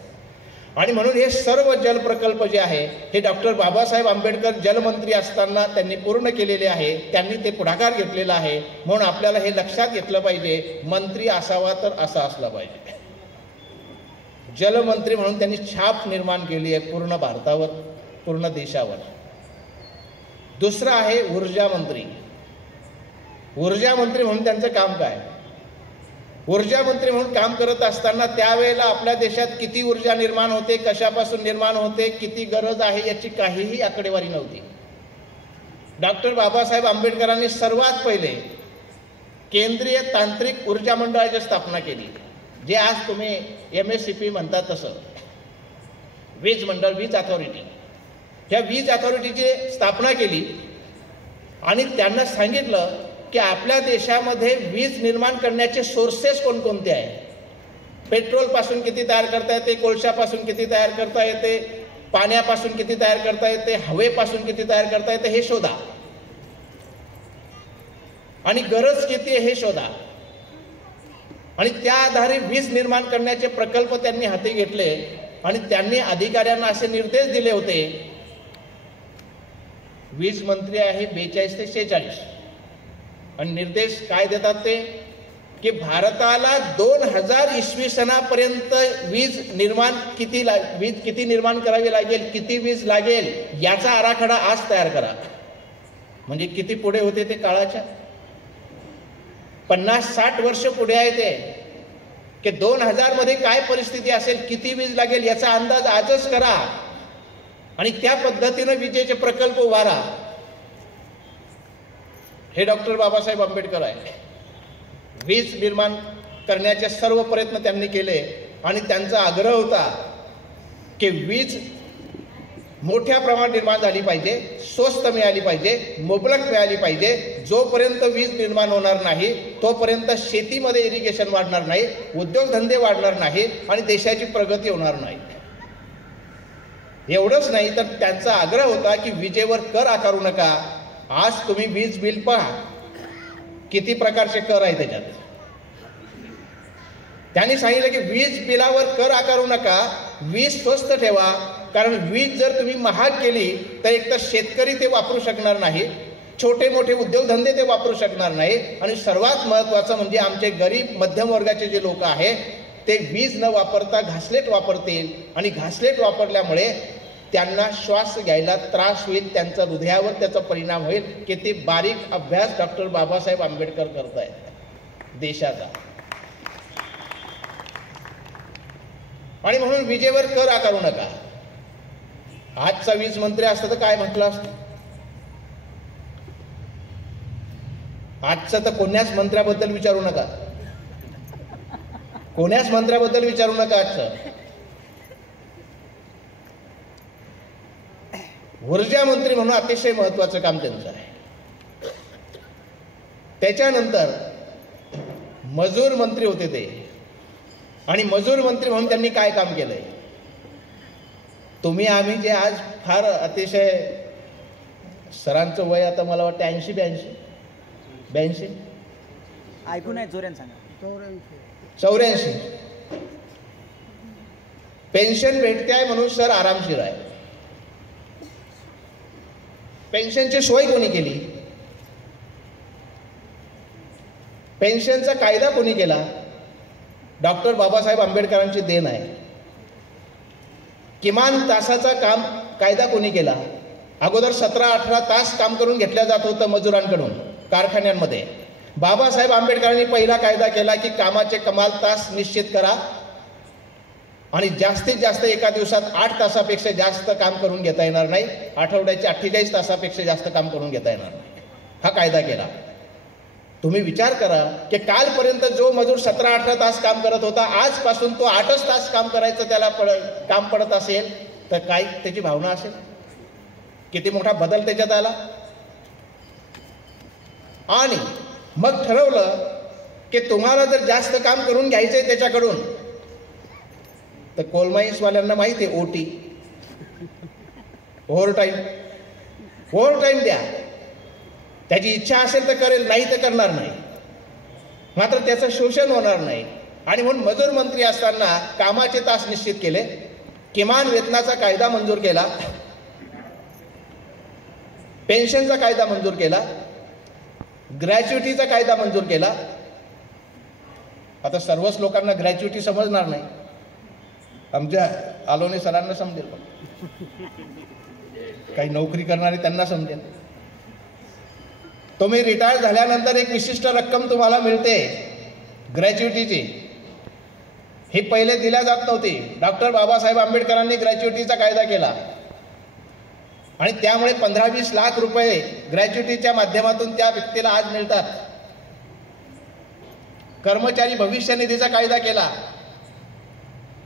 आणि म्हणून हे सर्व जल प्रकल्प जे आहे हे डॉक्टर बाबासाहेब आंबेडकर जलमंत्री असताना त्यांनी पूर्ण केलेले आहे. त्यांनी ते पुढाकार घेतलेला आहे. म्हणून आपल्याला हे लक्षात घेतलं पाहिजे, मंत्री असावा तर असा असला पाहिजे. जलमंत्री म्हणून त्यांनी छाप निर्माण केली आहे पूर्ण भारतावर, पूर्ण देशावर. दुसरं आहे ऊर्जा मंत्री. ऊर्जा मंत्री म्हणून त्यांचं काम काय? ऊर्जा मंत्री म्हणून काम करत असताना त्यावेळेला आपल्या देशात किती ऊर्जा निर्माण होते, कशापासून निर्माण होते, किती गरज आहे याची काहीही आकडेवारी नव्हती. डॉक्टर बाबासाहेब आंबेडकरांनी सर्वात पहिले केंद्रीय तांत्रिक ऊर्जा मंडळाची स्थापना केली, जे आज तुम्ही MSCP म्हणतात तसं वीज मंडळ, वीज अथॉरिटी. ह्या वीज अथॉरिटीची स्थापना केली आणि त्यांना सांगितलं की आपल्या देशामध्ये वीज निर्माण करण्याचे सोर्सेस कोणकोणते आहेत. पेट्रोलपासून किती तयार करता येते, कोळशापासून किती तयार करता येते, पाण्यापासून किती तयार करता येते, हवेपासून किती तयार करता येते हे शोधा आणि गरज किती आहे हे शोधा. आणि त्या आधारे वीज निर्माण करण्याचे प्रकल्प त्यांनी हाती घेतले आणि त्यांनी अधिकाऱ्यांना असे निर्देश दिले होते. वीज मंत्री आहे 42 ते 46 आणि निर्देश काय देतात ते की भारताला 2000 इसवी सनापर्यंत वीज किती निर्माण करावी लागेल, किती वीज लागेल याचा आराखडा आज तयार करा. म्हणजे किती पुढे होते ते काळाच्या 50-60 वर्ष पुढे आहे ते की 2000 मध्ये काय परिस्थिती असेल, किती वीज लागेल याचा अंदाज आजच करा आणि त्या पद्धतीने विजेचे प्रकल्प उभारा. हे डॉक्टर बाबासाहेब आंबेडकर आहे. वीज निर्माण करण्याचे सर्व प्रयत्न त्यांनी केले आणि त्यांचा आग्रह होता की वीज मोठ्या प्रमाणात निर्माण झाली पाहिजे, स्वस्त मिळाली पाहिजे, मुबलक मिळाली पाहिजे. जोपर्यंत वीज निर्माण होणार नाही तोपर्यंत शेतीमध्ये इरिगेशन वाढणार नाही, उद्योगधंदे वाढणार नाही आणि देशाची प्रगती होणार नाही. एवढंच नाही तर त्यांचा आग्रह होता की विजेवर कर आकारू नका. आज तुम्ही वीज बिल पहा, किती प्रकारचे कर आहे त्याच्यात. त्यांनी सांगितलं की वीज बिलावर कर आकारू नका, वीज स्वस्त ठेवा. कारण वीज जर तुम्ही महाग केली तर एक तर शेतकरी ते वापरू शकणार नाही, छोटे मोठे उद्योगधंदे ते वापरू शकणार नाही आणि सर्वात महत्त्वाचं म्हणजे आमचे गरीब मध्यम वर्गाचे जे लोक आहेत ते वीज न वापरता घासलेट वापरतील आणि घासलेट वापरल्यामुळे त्यांना श्वास घ्यायला त्रास होईल, त्यांच्या हृदयावर त्याचा परिणाम होईल. किती बारीक अभ्यास डॉक्टर बाबासाहेब आंबेडकर करतायत देशाचा. आणि म्हणून विजेवर कर आकारू नका. आजचा वीज मंत्री असतं तर काय म्हटलं असतं. आजचं तर कोण्याच मंत्र्याबद्दल विचारू नका, कोण्याच मंत्र्याबद्दल विचारू नका. आजचं ऊर्जा मंत्री म्हणून अतिशय महत्वाचं काम त्यांचं आहे. त्याच्यानंतर मजूर मंत्री होते ते आणि मजूर मंत्री म्हणून त्यांनी काय काम केलंय. तुम्ही आम्ही जे आज फार अतिशय सरांचं वय आता मला वाटतं 82 ऐकून आहे जोऱ्यान सांगा. 84 पेन्शन भेटते आहे म्हणून सर आरामशीर आहे. पेन्शनची सोय कोणी केली, पेन्शनचा कायदा कोणी केला, डॉक्टर बाबासाहेब आंबेडकरांची देण आहे. किमान तासाचा काम कायदा कोणी केला. अगोदर 17-18 तास काम करून घेतल्या जात होतं मजुरांकडून कारखान्यांमध्ये. बाबासाहेब आंबेडकरांनी पहिला कायदा केला की कामाचे कमाल तास निश्चित करा आणि जास्तीत जास्त एका दिवसात 8 तासापेक्षा जास्त काम करून घेता येणार नाही, आठवड्याचे 48 तासापेक्षा जास्त काम करून घेता येणार नाही. हा कायदा केला. तुम्ही विचार करा की कालपर्यंत जो मजूर 17-18 तास काम करत होता आजपासून तो 8च तास काम करायचं त्याला काम पडत असेल तर काय त्याची भावना असेल. किती मोठा बदल त्याच्यात आला. आणि मग ठरवलं की तुम्हाला जर जास्त काम करून घ्यायचंय त्याच्याकडून तर कोलमाईन्सवाल्यांना माहिती आहे ओटी, ओव्हर टाईम द्या. त्याची इच्छा असेल तर करेल, नाही तर करणार नाही, मात्र त्याचं शोषण होणार नाही. आणि म्हणून मजूर मंत्री असताना कामाचे तास निश्चित केले, किमान वेतनाचा कायदा मंजूर केला, पेन्शनचा कायदा मंजूर केला, ग्रॅच्युटीचा कायदा मंजूर केला. आता सर्वच लोकांना ग्रॅच्युटी समजणार नाही, आमच्या आलोने सरांना समजेल, काही नोकरी करणारे त्यांना समजेल. तुम्ही रिटायर झाल्यानंतर एक विशिष्ट रक्कम तुम्हाला मिळते ग्रॅच्युइटीची ही पहिले दिल्या जात नव्हती. डॉक्टर बाबासाहेब आंबेडकरांनी ग्रॅच्युइटीचा कायदा केला आणि त्यामुळे 15-20 लाख रुपये ग्रॅच्युइटीच्या माध्यमातून त्या व्यक्तीला आज मिळतात. कर्मचारी भविष्य निधीचा कायदा केला.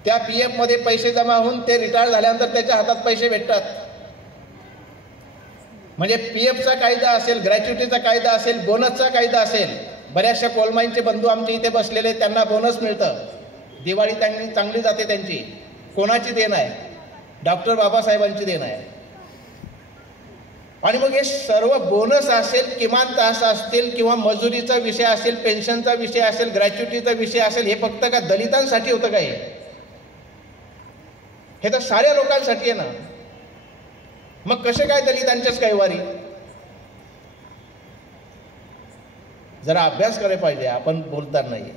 त्या पीएफ मध्ये पैसे जमा होऊन ते रिटायर झाल्यानंतर त्याच्या हातात पैसे भेटतात. म्हणजे पीएफचा कायदा असेल, ग्रॅच्युइटीचा कायदा असेल, बोनसचा कायदा असेल. बऱ्याचशा कोलमाईंचे बंधू आमचे इथे बसलेले, त्यांना बोनस मिळतं. दिवाळी त्यांनी चांगली जाते त्यांची. कोणाची देण आहे? डॉक्टर बाबासाहेबांची देण आहे. आणि मग हे सर्व बोनस असेल, किमान तास असतील किंवा मजुरीचा विषय असेल, पेन्शनचा विषय असेल, ग्रॅच्युइटीचा विषय असेल, हे फक्त का दलितांसाठी होतं काय? हे तर साऱ्या लोकांसाठी आहे ना. मग कसे काय दलितांच्याच कैवारी? जरा अभ्यास करायला पाहिजे. आपण बोलताना नाही,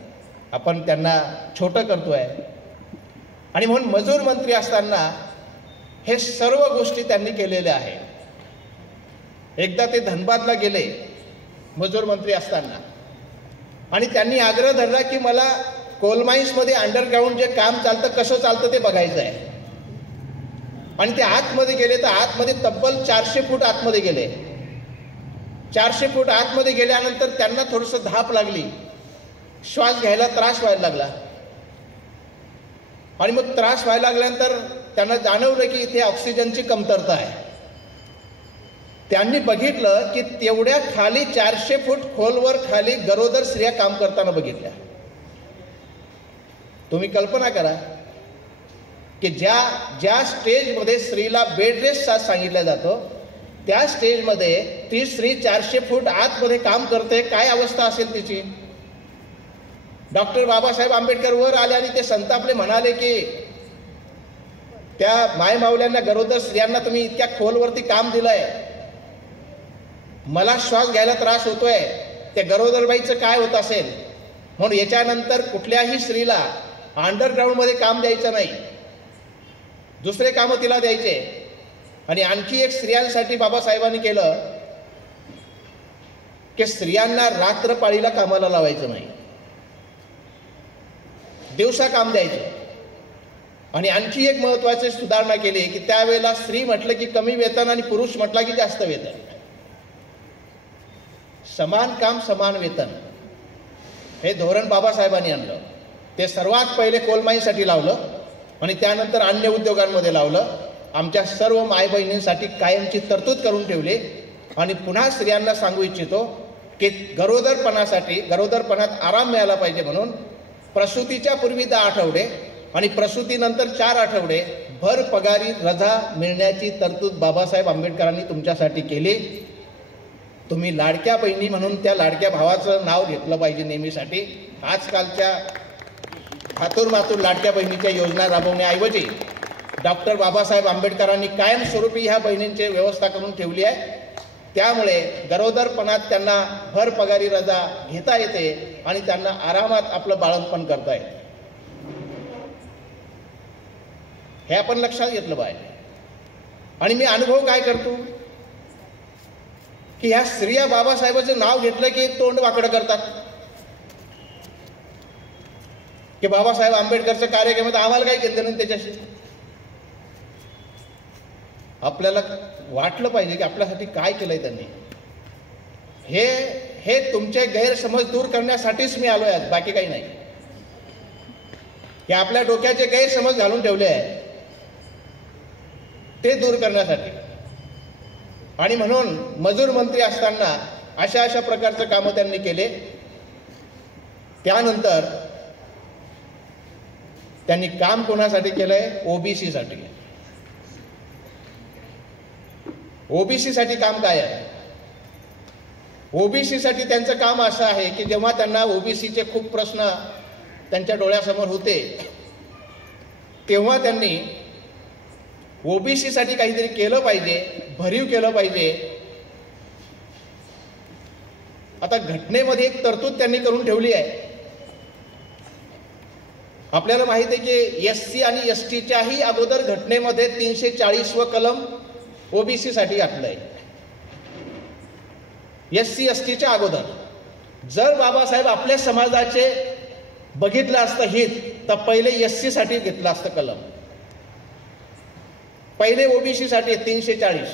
आपण त्यांना छोटं करतोय. आणि म्हणून मजूर मंत्री असताना हे सर्व गोष्टी त्यांनी केलेल्या आहे. एकदा ते धनबादला गेले मजूर मंत्री असताना आणि त्यांनी आग्रह धरला की मला कोलमाईन्समध्ये अंडरग्राऊंड जे काम चालतं, कसं चालतं ते बघायचं आहे. आणि ते आतमध्ये गेले तर आतमध्ये तब्बल 400 फूट आतमध्ये गेले. 400 फूट आतमध्ये गेल्यानंतर त्यांना थोडंसं धाप लागली, श्वास घ्यायला त्रास व्हायला लागला. आणि मग त्रास व्हायला लागल्यानंतर त्यांना जाणवलं की इथे ऑक्सिजनची कमतरता आहे. त्यांनी बघितलं की तेवढ्या खाली 400 फूट खोलवर खाली गरोदर स्त्रिया काम करताना बघितल्या. तुम्ही कल्पना करा की ज्या स्टेजमध्ये स्त्रीला बेड रेस्ट सांगितलं जातं, त्या स्टेजमध्ये ती स्त्री 400 फूट आतमध्ये काम करते. काय अवस्था असेल तिची? डॉक्टर बाबासाहेब आंबेडकर वर आले आणि ते संतापले, म्हणाले की त्या मायमाऊल्यांना, गरोदर स्त्रियांना तुम्ही इतक्या खोलवरती काम दिलंय, मला श्वास घ्यायला त्रास होतोय, त्या गरोदरबाईचं काय होत असेल. म्हणून याच्यानंतर कुठल्याही स्त्रीला अंडरग्राऊंडमध्ये काम द्यायचं नाही, दुसरे कामं तिला द्यायचे. आणि आणखी एक स्त्रियांसाठी बाबासाहेबांनी केलं की स्त्रियांना रात्रपाळीला कामाला लावायचं नाही, दिवसा काम द्यायचं. आणि आणखी एक महत्वाची सुधारणा केली की त्यावेळेला स्त्री म्हटलं की कमी वेतन आणि पुरुष म्हटला की जास्त वेतन. समान काम समान वेतन हे धोरण बाबासाहेबांनी आणलं. ते सर्वात पहिले कोलमाईसाठी लावलं आणि त्यानंतर अन्य उद्योगांमध्ये लावलं. आमच्या सर्व माय बहिणींसाठी कायमची तरतूद करून ठेवली. आणि पुन्हा स्त्रियांना सांगू इच्छितो की गरोदरपणात आराम मिळाला पाहिजे म्हणून प्रसूतीच्या पूर्वी 10 आठवडे आणि प्रसूतीनंतर 4 आठवडे भर पगारी रजा मिळण्याची तरतूद बाबासाहेब आंबेडकरांनी तुमच्यासाठी केली. तुम्ही लाडक्या बहिणी म्हणून त्या लाडक्या भावाचं नाव घेतलं पाहिजे नेहमीसाठी. आजकालच्या हातूर लाडक्या बहिणीच्या योजना राबवण्याऐवजी डॉक्टर बाबासाहेब आंबेडकरांनी कायमस्वरूपी ह्या बहिणींची व्यवस्था करून ठेवली आहे. त्यामुळे गरोदरपणात त्यांना भर पगारी रजा घेता येते आणि त्यांना आरामात आपलं बाळंतपण करता येते. हे आपण लक्षात घेतलं पाहिजे. आणि मी अनुभव काय करतो की ह्या स्त्रिया बाबासाहेबांचं नाव घेतलं की तोंड वाकडं करतात की बाबासाहेब आंबेडकरचं कार्यक्रम आम्हाला काय केलं नाही त्याच्याशी. आपल्याला वाटलं पाहिजे की आपल्यासाठी काय केलंय त्यांनी. हे तुमचे गैरसमज दूर करण्यासाठीच मी आलोय आज, बाकी काही नाही. की आपल्या डोक्याचे गैरसमज घालून ठेवले आहे ते दूर करण्यासाठी. आणि म्हणून मजूर मंत्री असताना अशा प्रकारचं कामं त्यांनी केले. त्यानंतर त्यांनी काम कोणासाठी केलंय? ओबीसी साठी. ओबीसी साठी काम काय आहे? ओबीसी साठी त्यांचं काम असं आहे की जेव्हा त्यांना ओबीसीचे खूप प्रश्न त्यांच्या डोळ्यासमोर होते तेव्हा त्यांनी ओबीसी साठी काहीतरी केलं पाहिजे, भरीव केलं पाहिजे. आता घटनेमध्ये एक तरतूद त्यांनी करून ठेवली आहे. आपल्याला माहित आहे की एससी आणि एसटीच्याही अगोदर घटनेमध्ये 340 कलम ओबीसी साठी घातलंय. एससी एसटीच्या अगोदर जर बाबासाहेब आपल्या समाजाचे बघितलं असतं हित तर पहिले SC साठी घेतलं असतं कलम, पहिले OBC साठी 340,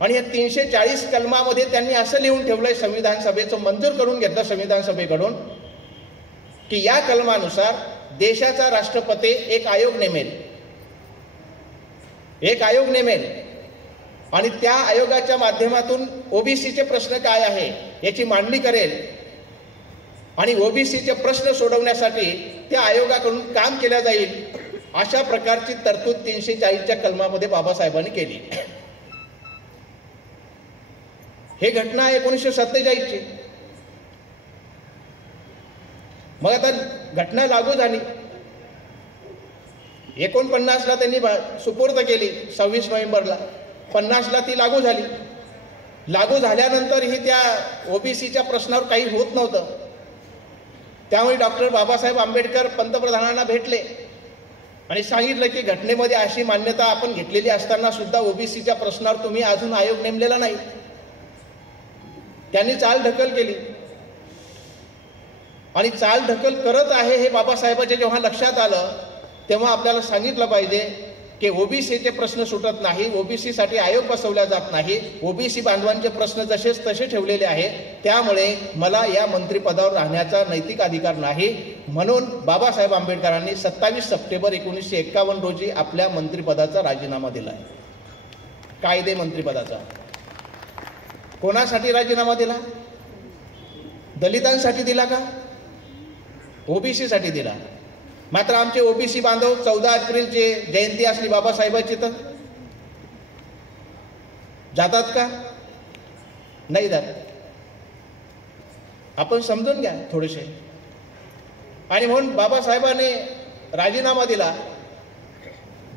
आणि या 340 कलमामध्ये त्यांनी असं लिहून ठेवलंय, संविधान सभेचं मंजूर करून घेतलं संविधान सभेकडून, की या कलमानुसार देशाचा राष्ट्रपती एक आयोग नेमेल आणि त्या आयोगाच्या माध्यमातून OBCचे प्रश्न काय आहे याची मांडणी करेल आणि OBCचे प्रश्न सोडवण्यासाठी त्या आयोगाकडून काम केलं जाईल, अशा प्रकारची तरतूद 340च्या कलमामध्ये बाबासाहेबांनी केली. हे घटना आहे 1947ची. मग आता घटना लागू झाली, 49ला त्यांनी सुपूर्द केली, 26 नोव्हेंबरला 50ला ती लागू झाली. लागू झाल्यानंतर ही त्या OBCच्या प्रश्नावर काही होत नव्हतं. त्यामुळे डॉक्टर बाबासाहेब आंबेडकर पंतप्रधानांना भेटले आणि सांगितलं की घटनेमध्ये अशी मान्यता आपण घेतलेली असताना सुद्धा OBCच्या प्रश्नावर तुम्ही अजून आयोग नेमलेला नाही. त्यांनी चालढकल केली आणि चालढकल करत आहे हे बाबासाहेबांच्या जेव्हा लक्षात आलं तेव्हा आपल्याला सांगितलं पाहिजे की OBCचे प्रश्न सुटत नाही, OBC साठी आयोग बसवला जात नाही, OBC बांधवांचे प्रश्न जसेच तसे ठेवलेले आहेत, त्यामुळे मला या मंत्रिपदावर राहण्याचा नैतिक अधिकार नाही. म्हणून बाबासाहेब आंबेडकरांनी 27 सप्टेंबर 1951 रोजी आपल्या मंत्रिपदाचा राजीनामा दिला. कायदे मंत्रिपदाचा. कोणासाठी राजीनामा दिला? दलितांसाठी दिला का? OBC साठी दिला. मात्र आमचे OBC बांधव 14 एप्रिलची जयंती असली बाबासाहेबांची तर जातात का? नाही जात. आपण समजून घ्या थोडेसे. आणि म्हणून बाबासाहेबांनी राजीनामा दिला.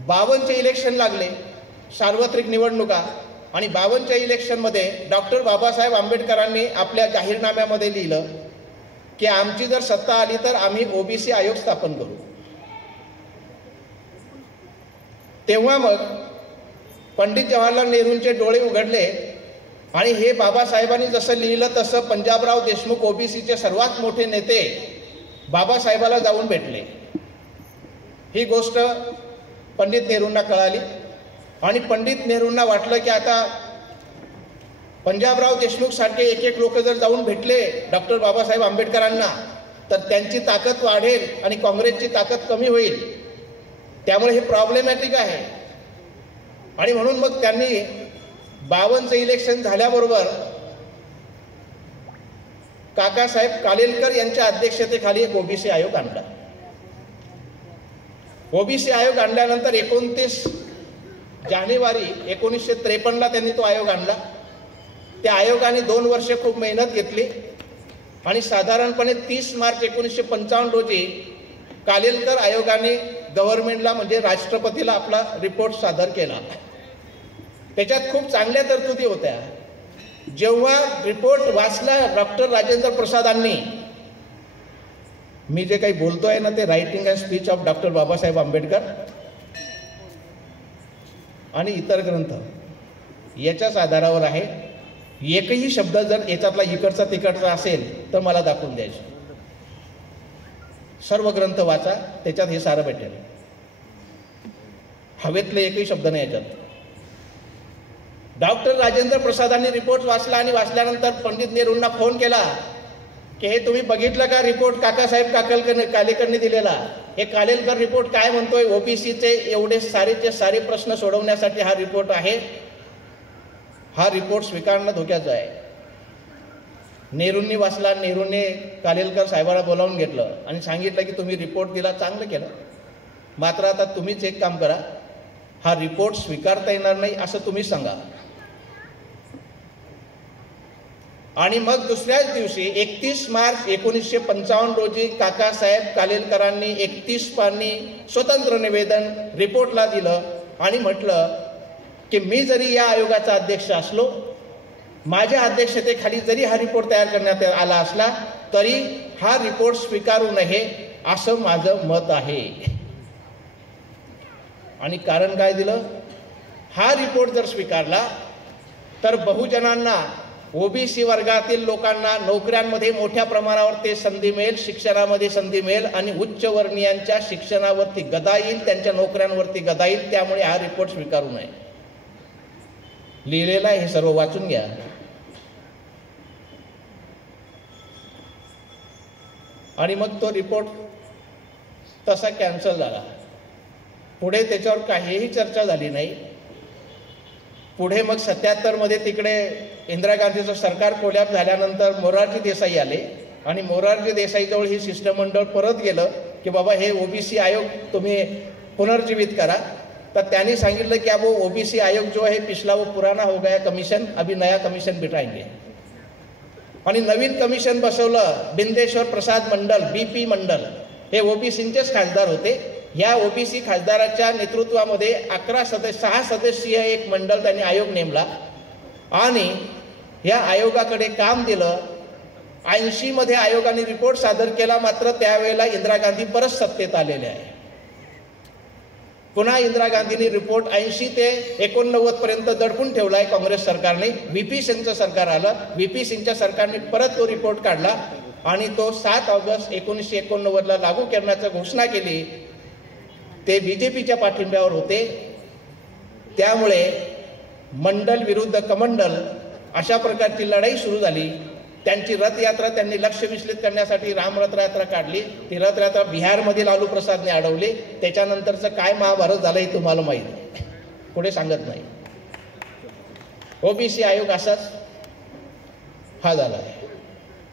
52चे इलेक्शन लागले, सार्वत्रिक निवडणुका, आणि 52च्या इलेक्शनमध्ये डॉक्टर बाबासाहेब आंबेडकरांनी आपल्या जाहीरनाम्यामध्ये लिहिलं की आमची जर सत्ता आली तर आम्ही OBC आयोग स्थापन करू. तेव्हा मग पंडित जवाहरलाल नेहरूंचे डोळे उघडले आणि हे बाबासाहेबांनी जसं लिहिलं तसं पंजाबराव देशमुख OBCचे सर्वात मोठे नेते बाबासाहेबाला जाऊन भेटले. ही गोष्ट पंडित नेहरूंना कळाली आणि पंडित नेहरूंना वाटलं की आता पंजाबराव देशमुख सारखे एक लोक जर जाऊन भेटले डॉक्टर बाबासाहेब आंबेडकरांना तर त्यांची ताकद वाढेल आणि काँग्रेसची ताकद कमी होईल, त्यामुळे हे प्रॉब्लेमॅटिक आहे. आणि म्हणून मग त्यांनी 52चं इलेक्शन झाल्याबरोबर काकासाहेब कालेलकर यांच्या अध्यक्षतेखाली एक OBC आयोग आणला. OBC आयोग आणल्यानंतर 29 जानेवारी 1953ला त्यांनी तो आयोग आणला. त्या आयोगाने 2 वर्षे खूप मेहनत घेतली आणि साधारणपणे 30 मार्च 1955 रोजी कालेलकर आयोगाने गव्हर्नमेंटला म्हणजे राष्ट्रपतीला आपला रिपोर्ट सादर केला. त्याच्यात खूप चांगल्या तरतुदी होत्या. जेव्हा रिपोर्ट वाचला डॉक्टर राजेंद्र प्रसादांनी, मी जे काही बोलतोय ना ते writing and speech of doctor Babasaheb Ambedkar आणि इतर ग्रंथ याच्याच आधारावर आहे. एकही शब्द जर याच्यातला इकडचा तिकडचा असेल तर मला दाखवून द्यायचे. सर्व ग्रंथ वाचा, त्याच्यात हे सारं भेटेल. हवेतले एकही शब्द नाही याच्यात. डॉक्टर राजेंद्र प्रसादांनी रिपोर्ट वाचला आणि वाचल्यानंतर पंडित नेहरूंना फोन केला की हे तुम्ही बघितलं का रिपोर्ट काकासाहेब कालेकरने दिलेला? हे कालेलकर रिपोर्ट काय म्हणतोय? OBCचे एवढे सारेचे सारे प्रश्न सोडवण्यासाठी हा रिपोर्ट आहे. हा रिपोर्ट स्वीकारणं धोक्याचं आहे. नेहरूंनी वाचला. नेहरूंनी कालेलकर साहेबांना बोलावून घेतलं आणि सांगितलं की तुम्ही रिपोर्ट दिला, चांगलं केलं, मात्र आता तुम्हीच एक काम करा, हा रिपोर्ट स्वीकारता येणार नाही असं तुम्ही सांगा. आणि मग दुसऱ्याच दिवशी 31 मार्च 1955 रोजी काकासाहेब कालेलकरांनी 31 पानी स्वतंत्र निवेदन रिपोर्टला दिलं आणि म्हटलं की मी जरी या आयोगाचा अध्यक्ष असलो, माझ्या अध्यक्षतेखाली जरी हा रिपोर्ट तयार करण्यात आला असला तरी हा रिपोर्ट स्वीकारू नये असं माझं मत आहे. आणि कारण काय दिलं? हा रिपोर्ट जर स्वीकारला तर बहुजनांना ओबीसी वर्गातील लोकांना नोकऱ्यांमध्ये मोठ्या प्रमाणावर ते संधी मिळेल, शिक्षणामध्ये संधी मिळेल आणि उच्चवर्णीयांच्या शिक्षणावरती गदा येईल, त्यांच्या नोकऱ्यांवरती गदा येईल. त्यामुळे हा रिपोर्ट स्वीकारू नये. लिहिलेला हे सर्व वाचून घ्या. आणि मग तो रिपोर्ट तसा कॅन्सल झाला. पुढे त्याच्यावर काहीही चर्चा झाली नाही. पुढे मग 77 मध्ये तिकडे इंदिरा गांधीचं सरकार कोलॅप्स झाल्यानंतर मोरारजी देसाई आले आणि मोरारजी देसाईजवळ ही शिष्टमंडळ परत गेलं की बाबा हे ओबीसी आयोग तुम्ही पुनर्जीवित करा. तर त्यांनी सांगितलं की अब ओबीसी आयोग जो है पिछला वो पुराना हो गया कमिशन, अभी नया कमिशन बिठाएंगे. आणि नवीन कमिशन बसवलं. बिंदेश्वर प्रसाद मंडल, BP मंडल हे ओबीसींचेच खासदार होते. या ओबीसी खासदाराच्या नेतृत्वामध्ये 6 सदस्यीय एक मंडळ त्यांनी आयोग नेमला आणि या आयोगाकडे काम दिलं. 80 मध्ये आयोगाने रिपोर्ट सादर केला. मात्र त्यावेळेला इंदिरा गांधी परत सत्तेत आलेले आहे. पुन्हा इंदिरा गांधींनी रिपोर्ट 80 ते 89 पर्यंत दडपून ठेवलाय काँग्रेस सरकारने. VP सिंगचं सरकार आलं. VP सिंगच्या सरकारने परत तो रिपोर्ट काढला आणि तो 7 ऑगस्ट 1989 लागू करण्याची घोषणा केली. ते BJPच्या पाठिंब्यावर होते. त्यामुळे मंडल विरुद्ध कमंडल अशा प्रकारची लढाई सुरू झाली. त्यांची रथयात्रा त्यांनी लक्ष विचलित करण्यासाठी रामरथयात्रा काढली. ती रथयात्रा बिहारमधील लालू प्रसादने अडवली. त्याच्यानंतरचं काय महाभारत झालं हे तुम्हाला माहीत आहे, पुढे सांगत नाही. ओबीसी आयोग असाच हा झाला आहे.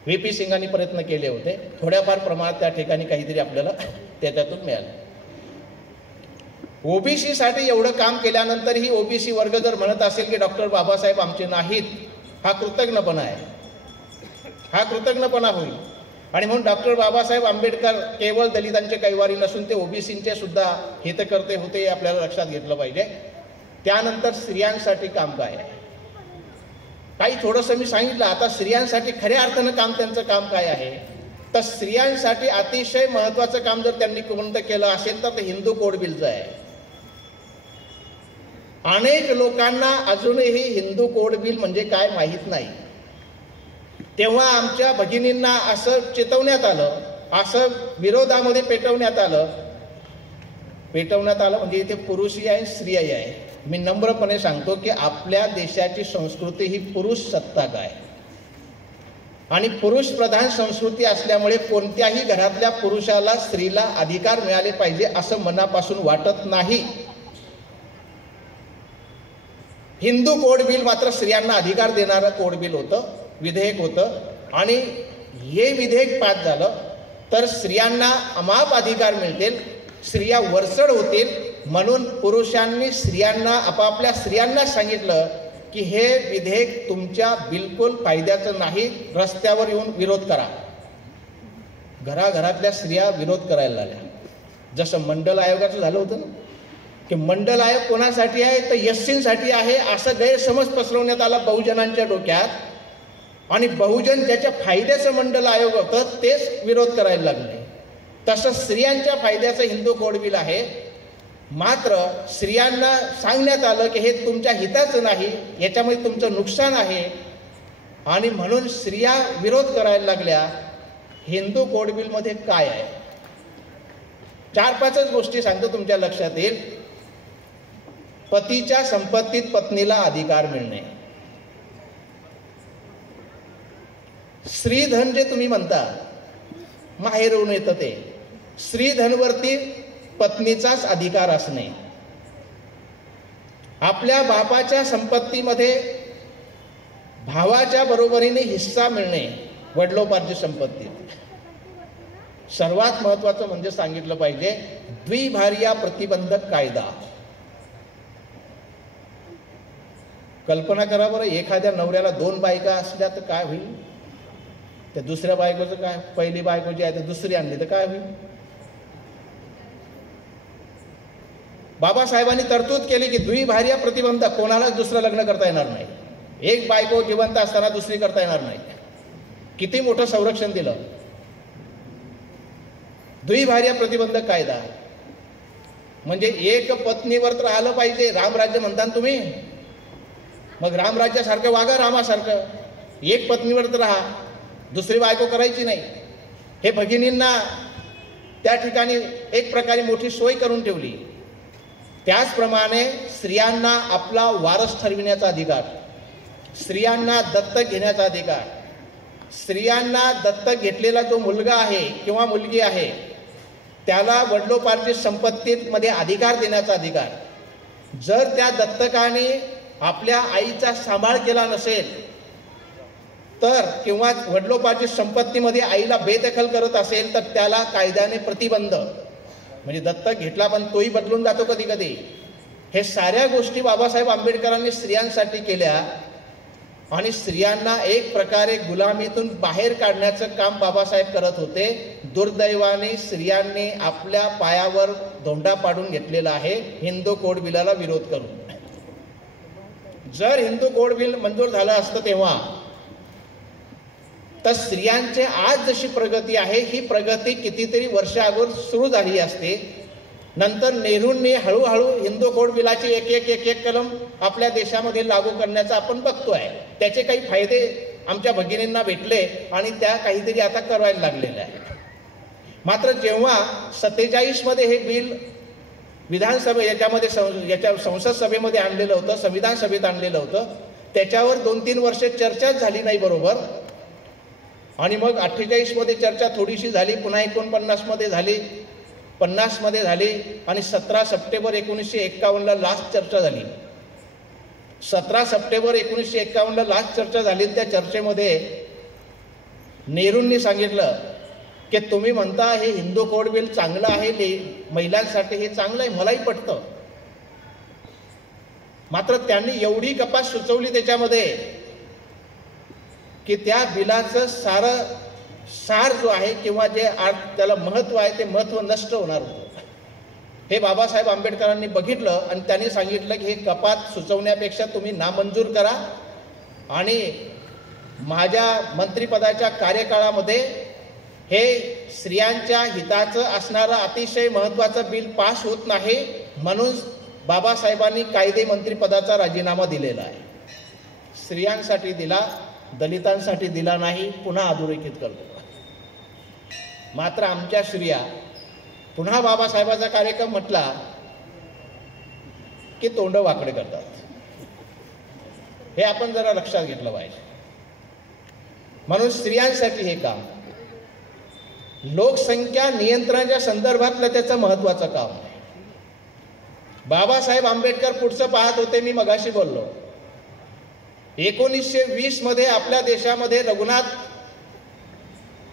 VP सिंगांनी प्रयत्न केले होते. थोड्याफार प्रमाणात त्या ठिकाणी काहीतरी आपल्याला त्याच्यातून मिळालं. ओबीसी साठी एवढं काम केल्यानंतरही ओबीसी वर्ग जर म्हणत असेल की डॉक्टर बाबासाहेब आमचे नाहीत, हा कृतज्ञपणा आहे. हा कृतज्ञपणा होईल. आणि म्हणून डॉक्टर बाबासाहेब आंबेडकर केवळ दलितांचे कैवारी नसून ते ओबीसींचे सुद्धा हितकर्ते होते, हे आपल्याला लक्षात घेतलं पाहिजे. त्यानंतर स्त्रियांसाठी काम काय आहे, काही थोडंसं मी सांगितलं. आता स्त्रियांसाठी खऱ्या अर्थानं काम, त्यांचं काम काय आहे, तर स्त्रियांसाठी अतिशय महत्वाचं काम जर त्यांनी कोणतं केलं असेल तर ते हिंदू कोड बिलचं आहे. अनेक लोकांना अजूनही हिंदू कोड बिल म्हणजे काय माहीत नाही. तेव्हा आमच्या भगिनींना असं चेतवण्यात आलं, असं विरोधामध्ये पेटवण्यात आलं म्हणजे इथे पुरुषही आहे स्त्रियाही आहे. मी नम्रपणे सांगतो की आपल्या देशाची संस्कृती ही पुरुष सत्ताक आहे आणि पुरुष प्रधान संस्कृती असल्यामुळे कोणत्याही घरातल्या पुरुषाला स्त्रीला अधिकार मिळाले पाहिजे असं मनापासून वाटत नाही. हिंदू कोड बिल मात्र स्त्रियांना अधिकार देणारं कोड बिल होतं, विधेयक होतं. आणि हे विधेयक पास झालं तर स्त्रियांना अमाप अधिकार मिळतील, स्त्रिया वरचढ होतील. म्हणून पुरुषांनी स्त्रियांना आपापल्या स्त्रियांना सांगितलं की हे विधेयक तुमच्या बिलकुल फायद्याचं नाही, रस्त्यावर येऊन विरोध करा. घराघरातल्या स्त्रिया विरोध करायला लागल्या. जसं मंडल आयोगाचं झालं होतं ना, की मंडल आयोग कोणासाठी आहे तर एससींसाठी आहे असं गैरसमज पसरवण्यात आला बहुजनांच्या डोक्यात. आणि बहुजन ज्याच्या फायद्याचं मंडल आयोग होतं तेच विरोध करायला लागले. तसं स्त्रियांच्या फायद्याचं हिंदू कोड बिल आहे. मात्र स्त्रियांना सांगण्यात आलं की हे तुमच्या हिताचं नाही, याच्यामध्ये तुमचं नुकसान आहे. आणि म्हणून स्त्रिया विरोध करायला लागल्या. हिंदू कोड बिलमध्ये काय आहे, 4-5 गोष्टी सांगतो तुमच्या लक्षात येईल. पतीच्या संपत्तीत पत्नीला अधिकार मिळणे. स्त्रीधन जे तुम्ही म्हणता माहेरून येतं ते स्त्रीधनवरती पत्नीचाच अधिकार असणे. आपल्या बापाच्या संपत्तीमध्ये भावाच्या बरोबरीने हिस्सा मिळणे वडिलोपार्जित संपत्तीत. सर्वात महत्वाचं म्हणजे सांगितलं पाहिजे द्विभार्या प्रतिबंधक कायदा. कल्पना करा बरं, एखाद्या नवऱ्याला 2 बायका असल्या तर काय होईल, त्या दुसऱ्या बायकोचं काय, पहिली बायको जी आहे तर दुसरी आणली तर काय होईल. बाबासाहेबांनी तरतूद केली की द्विभार्या प्रतिबंधक, कोणालाच दुसरं लग्न करता येणार नाही. एक बायको जिवंत असताना दुसरी करता येणार नाही. किती मोठं संरक्षण दिलं. द्विभार्या प्रतिबंधक कायदा म्हणजे एक पत्नीवर तर आलं पाहिजे. रामराज्य म्हणता तुम्ही, मग रामराज्यासारखं वागा, रामासारखं. एक पत्नीवर तर राहा, दुसरी बायको करायची नाही. हे भगिनींना त्या ठिकाणी एक प्रकारे मोठी सोय करून ठेवली. त्याचप्रमाणे स्त्रियांना आपला वारस ठरविण्याचा अधिकार, स्त्रियांना दत्तक घेण्याचा अधिकार, स्त्रियांना दत्तक घेतलेला जो मुलगा आहे किंवा मुलगी आहे त्याला वडिलोपार्जित संपत्तीमध्ये अधिकार देण्याचा अधिकार. जर त्या दत्तकाने आपल्या आईचा सांभाळ केला नसेल तर किंवा वडिलोपार्जित संपत्तीमध्ये आईला बेदखल करत असेल तर त्याला कायद्याने प्रतिबंध, म्हणजे दत्तक घेतला पण तोही बदलून जातो कधी कधी. हे साऱ्या गोष्टी बाबासाहेब आंबेडकरांनी स्त्रियांसाठी केल्या आणि स्त्रियांना एक प्रकारे गुलामीतून बाहेर काढण्याचं काम बाबासाहेब करत होते. दुर्दैवाने स्त्रियांनी आपल्या पायावर धोंडा पाडून घेतलेला आहे हिंदू कोड बिलाला विरोध करून. जर हिंदू कोड बिल मंजूर झालं असतं तेव्हा तर स्त्रियांचे आज जशी प्रगती आहे ही प्रगती कितीतरी वर्ष अगोदर सुरू झाली असते. नंतर नेहरूंनी हळूहळू हिंदू कोड बिलाचे एक कलम आपल्या देशामध्ये लागू करण्याचा आपण बघतोय. त्याचे काही फायदे आमच्या भगिनींना भेटले आणि त्या काहीतरी आता करायला लागलेल्या आहे. मात्र जेव्हा 47 मध्ये हे बिल याच्या संसद सभेमध्ये आणलेलं होतं, संविधान सभेत आणलेलं होतं, त्याच्यावर 2-3 वर्ष चर्चाच झाली नाही बरोबर. आणि मग 48 मध्ये चर्चा थोडीशी झाली, पुन्हा 49 मध्ये झाली, 50 मध्ये झाली आणि 17 सप्टेंबर 1951 लास्ट चर्चा झाली. 17 सप्टेंबर 1951 लास्ट चर्चा झाली. त्या चर्चेमध्ये नेहरूंनी सांगितलं की तुम्ही म्हणता हे हिंदू कोड बिल चांगलं आहे, महिलांसाठी हे चांगलं आहे, मलाही पटतं. मात्र त्यांनी एवढी कपात सुचवली त्याच्यामध्ये की त्या बिलाचं सार जो आहे किंवा जे त्याला महत्व आहे ते महत्व नष्ट होणार होतं. हे बाबासाहेब आंबेडकरांनी बघितलं आणि त्यांनी सांगितलं की हे कपात सुचवण्यापेक्षा तुम्ही नामंजूर करा आणि माझ्या मंत्रिपदाच्या कार्यकाळामध्ये हे स्त्रियांच्या हिताचं असणारं अतिशय महत्त्वाचं बिल पास होत नाही म्हणून बाबासाहेबांनी कायदे मंत्रिपदाचा राजीनामा दिलेला आहे. स्त्रियांसाठी दिला, दलितांसाठी दिला नाही, पुन्हा अधोरेखित करतो. मात्र आमच्या स्त्रिया पुन्हा बाबासाहेबांचा कार्यक्रम म्हटला की तोंड वाकडे करतात. हे आपण जरा लक्षात घेतलं पाहिजे. म्हणून स्त्रियांसाठी हे काम लोकसंख्या नियंत्रणाच्या संदर्भातलं त्याचं महत्वाचं काम आहे. बाबासाहेब आंबेडकर पुढचं पाहत होते. मी मगाशी बोललो 1920 मध्ये आपल्या देशामध्ये रघुनाथ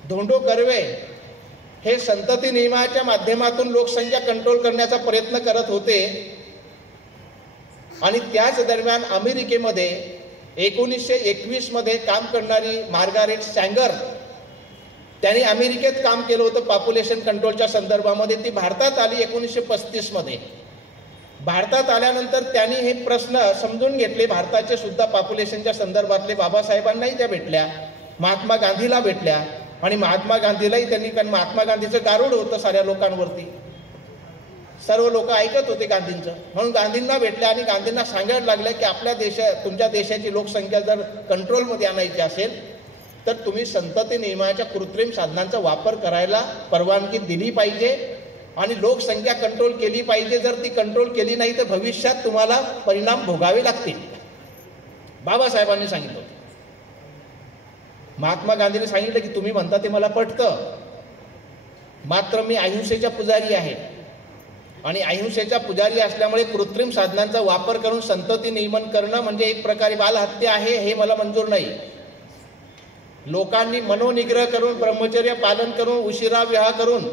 धोंडो कर्वे हे संतती नियमाच्या माध्यमातून लोकसंख्या कंट्रोल करण्याचा प्रयत्न करत होते. आणि त्याच दरम्यान अमेरिकेमध्ये 1921 मध्ये काम करणारी मार्गारेट सॅंगर, त्यांनी अमेरिकेत काम केलं होतं पॉप्युलेशन कंट्रोलच्या संदर्भामध्ये. ती भारतात आली 1935 मध्ये. भारतात आल्यानंतर त्यांनी हे प्रश्न समजून घेतले, भारताचे सुद्धा पॉप्युलेशनच्या संदर्भातले. बाबासाहेबांनाही त्या भेटल्या, महात्मा गांधीला भेटल्या आणि महात्मा गांधीलाही त्यांनी, कारण महात्मा गांधीचं गारुड होतं साऱ्या लोकांवरती, सर्व लोक ऐकत होते गांधींचं, म्हणून गांधींना भेटल्या आणि गांधींना सांगायला लागलं की आपल्या तुमच्या देशाची लोकसंख्या जर कंट्रोलमध्ये आणायची असेल तर तुम्ही संतती नियमाच्या कृत्रिम साधनांचा वापर करायला परवानगी दिली पाहिजे आणि लोकसंख्या कंट्रोल केली पाहिजे. जर ती कंट्रोल केली नाही तर भविष्यात तुम्हाला परिणाम भोगावे लागतील, बाबासाहेबांनी सांगितलं होतं. महात्मा गांधींनी सांगितलं की तुम्ही म्हणता ते मला पटतं, मात्र मी अहिंसेचा पुजारी आहे आणि अहिंसेचा पुजारी असल्यामुळे कृत्रिम साधनांचा वापर करून संतती नियमन करणं म्हणजे एक प्रकारे बालहत्या आहे, हे मला मंजूर नाही. लोकांनी मनोनिग्रह करून, ब्रह्मचर्य पालन करून, उशिरा विवाह करून,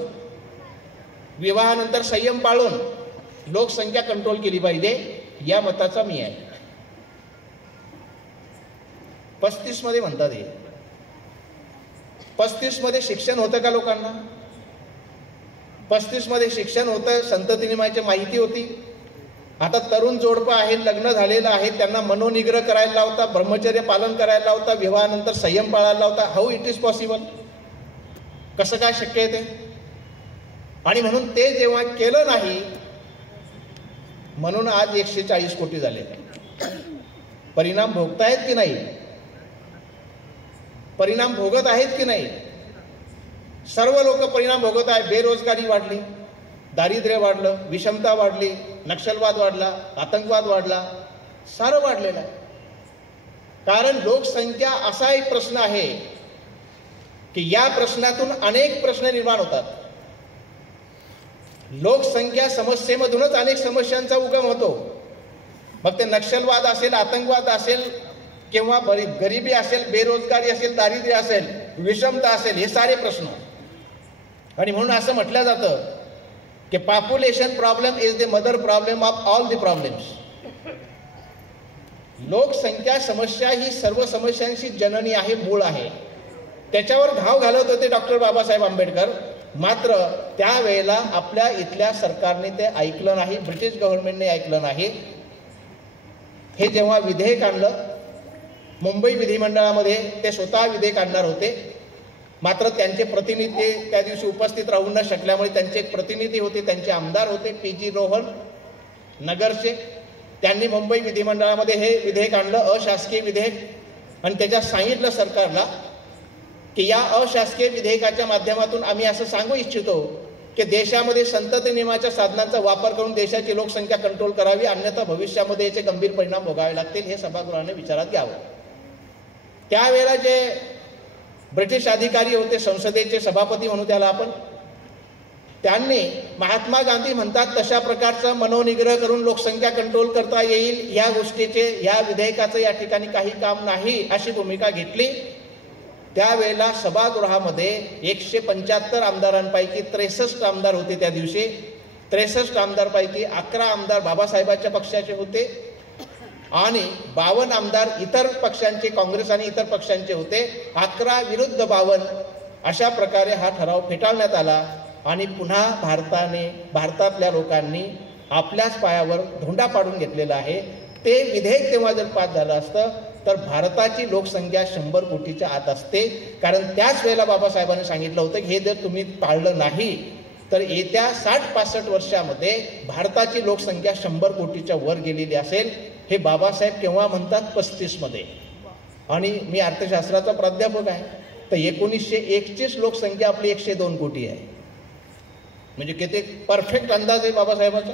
विवाहानंतर संयम पाळून लोकसंख्या कंट्रोल केली पाहिजे, या मताचा मी आहे. 35 मध्ये म्हणतात हे. 35 मध्ये शिक्षण होतं का लोकांना? 35 मध्ये शिक्षण होतं, संतती नियमाची माहिती होती. आता तरुण जोडपं आहे, लग्न झालेलं आहे, त्यांना मनोनिग्रह करायला लावता, ब्रह्मचर्य पालन करायला लावता, विवाहानंतर संयम पाळायला लावता. How it is possible? कसं काय शक्य आहे ते? आणि म्हणून ते जेव्हा केलं नाही म्हणून आज 140 कोटी झाले. परिणाम भोगतायत की नाही? परिणाम भोगत आहेत की नाही? सर्व लोक परिणाम भोगत आहे. बेरोजगारी वाढली, दारिद्र्य वाढलं, विषमता वाढली, नक्षलवाद वाढला, आतंकवाद वाढला, सारं वाढलेलं आहे. कारण लोकसंख्या असा एक प्रश्न आहे की या प्रश्नातून अनेक प्रश्न निर्माण होतात. लोकसंख्या समस्येमधूनच अनेक समस्यांचा उगम होतो. मग ते नक्षलवाद असेल, आतंकवाद असेल, किंवा गरिबी असेल, बेरोजगारी असेल, दारिद्र्य असेल, विषमता असेल, हे सारे प्रश्न. आणि म्हणून असं म्हटलं जातं की population problem is the mother problem of all the problems. लोकसंख्या समस्या ही सर्व समस्यांची जननी आहे, मूळ आहे. त्याच्यावर घाव घालत होते डॉक्टर बाबासाहेब आंबेडकर. मात्र त्यावेळेला आपल्या इथल्या सरकारने ते ऐकलं नाही, ब्रिटिश गव्हर्नमेंटने ऐकलं नाही. हे जेव्हा विधेयक आणलं मुंबई विधिमंडळामध्ये, ते स्वतः विधेयक आणणार होते. मात्र त्यांचे प्रतिनिधी त्या दिवशी उपस्थित राहू न शकल्यामुळे त्यांचे एक प्रतिनिधी होते, त्यांचे आमदार होते पी.जी. रोहन नगरचे. त्यांनी मुंबई विधिमंडळामध्ये हे विधेयक आणलं, अशासकीय विधेयक. आणि त्याच्यात सांगितलं सरकारला की या अशासकीय विधेयकाच्या माध्यमातून आम्ही असं सांगू इच्छितो की देशामध्ये संतती नियमाच्या साधनांचा वापर करून देशाची लोकसंख्या कंट्रोल करावी, अन्यथा भविष्यामध्ये याचे गंभीर परिणाम भोगावे लागतील. हे सभागृहाने विचारात घ्यावं. त्यावेळेला जे ब्रिटिश अधिकारी होते, संसदेचे सभापती म्हणू त्याला आपण, त्यांनी महात्मा गांधी म्हणतात तशा प्रकारचा मनोनिग्रह करून लोकसंख्या कंट्रोल करता येईल या गोष्टीचे, या विधेयकाचं या ठिकाणी काही काम नाही, अशी भूमिका घेतली. त्यावेळेला सभागृहामध्ये 175 आमदारांपैकी 63 आमदार होते त्या दिवशी. 63 आमदारपैकी 11 आमदार बाबासाहेबांच्या पक्षाचे होते आणि 52 आमदार इतर पक्षांचे, काँग्रेस आणि इतर पक्षांचे होते. 11 विरुद्ध 52 अशा प्रकारे हा ठराव फेटाळण्यात आला. आणि पुन्हा भारतातल्या लोकांनी आपल्याच पायावर धोंडा पाडून घेतलेला आहे. ते विधेयक तेव्हा जर पास झालं असतं तर भारताची लोकसंख्या 100 कोटीच्या आत असते. कारण त्याच वेळेला बाबासाहेबांनी सांगितलं होतं की हे जर तुम्ही पाळलं नाही तर येत्या 60-65 वर्षामध्ये भारताची लोकसंख्या 100 कोटीच्या वर गेलेली असेल. हे बाबासाहेब केव्हा म्हणतात? 35 मध्ये. आणि मी अर्थशास्त्राचा प्राध्यापक आहे. तर 1901ची लोकसंख्या आपली 102 कोटी आहे. म्हणजे किती परफेक्ट अंदाज आहे बाबासाहेबांचा.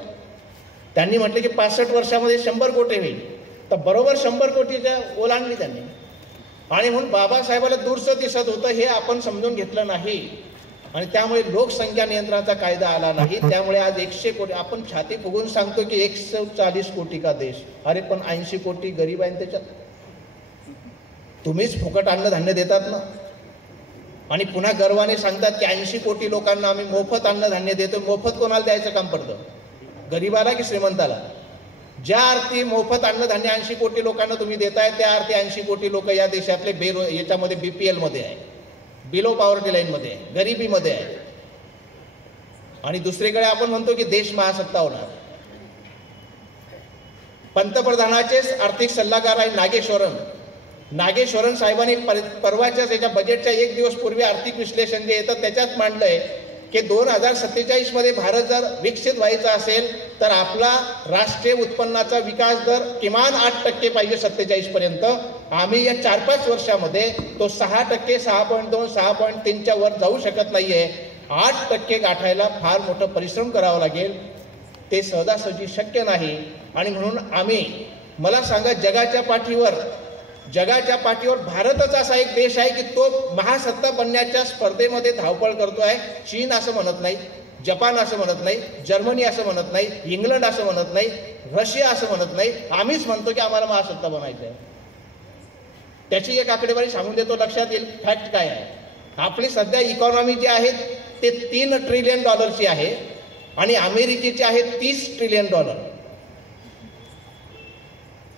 त्यांनी म्हटलं की 65 वर्षामध्ये 100 कोटी होईल. तर बरोबर 100 कोटीच्या ओलांडली त्यांनी. आणि म्हणून बाबासाहेबाला दूरचं दिसत होतं, हे आपण समजून घेतलं नाही. आणि त्यामुळे लोकसंख्या नियंत्रणाचा कायदा आला नाही. त्यामुळे आज 100 कोटी आपण छाती फुगून सांगतो की 140 कोटी का देश. अरे पण 80 कोटी गरीब आहेत त्याच्यात. तुम्हीच फुकट अन्नधान्य देतात ना. आणि पुन्हा गर्वाने सांगतात की 80 कोटी लोकांना आम्ही मोफत अन्नधान्य देतो. मोफत कोणाला द्यायचं काम पडतं? गरीबाला की श्रीमंताला? ज्या अर्थी मोफत अन्नधान्य 80 कोटी लोकांना तुम्ही देताय त्या अर्थी 80 कोटी लोक या देशातले याच्यामध्ये BPL मध्ये आहे, बिलो पॉवर्टी लाईन मध्ये आहे, गरिबीमध्ये आहे. आणि दुसरीकडे आपण म्हणतो की देश महासत्ता होणार. पंतप्रधानाचेच आर्थिक सल्लागार आहे नागेश्वरन साहेबांनी परवाच्याच याच्या बजेटच्या 1 दिवस पूर्वी आर्थिक विश्लेषण जे येतं त्याच्यात मांडलंय की 2047 मध्ये भारत जर विकसित व्हायचा असेल तर आपला राष्ट्रीय उत्पन्नाचा विकास दर किमान 8% पाहिजे 47 पर्यंत. आम्ही या 4-5 वर्षामध्ये तो 6%, 6.2, 6.3च्या वर जाऊ शकत नाहीये. 8% गाठायला फार मोठं परिश्रम करावा लागेल. ते सहजासहजी शक्य नाही. आणि म्हणून आम्ही, मला सांगा, जगाच्या पाठीवर भारतच असा एक देश आहे की तो महासत्ता बनण्याच्या स्पर्धेमध्ये धावपळ करतोय. चीन असं म्हणत नाही, जपान असं म्हणत नाही, जर्मनी असं म्हणत नाही, इंग्लंड असं म्हणत नाही, रशिया असं म्हणत नाही. आम्हीच म्हणतो की आम्हाला महासत्ता बनायचं आहे. त्याची एक आकडेवारी सांगून देतो, लक्षात येईल फॅक्ट काय आहे. आपली सध्या इकॉनॉमी जी आहे ते $3 ट्रिलियन आहे आणि अमेरिकेची आहे $30 ट्रिलियन.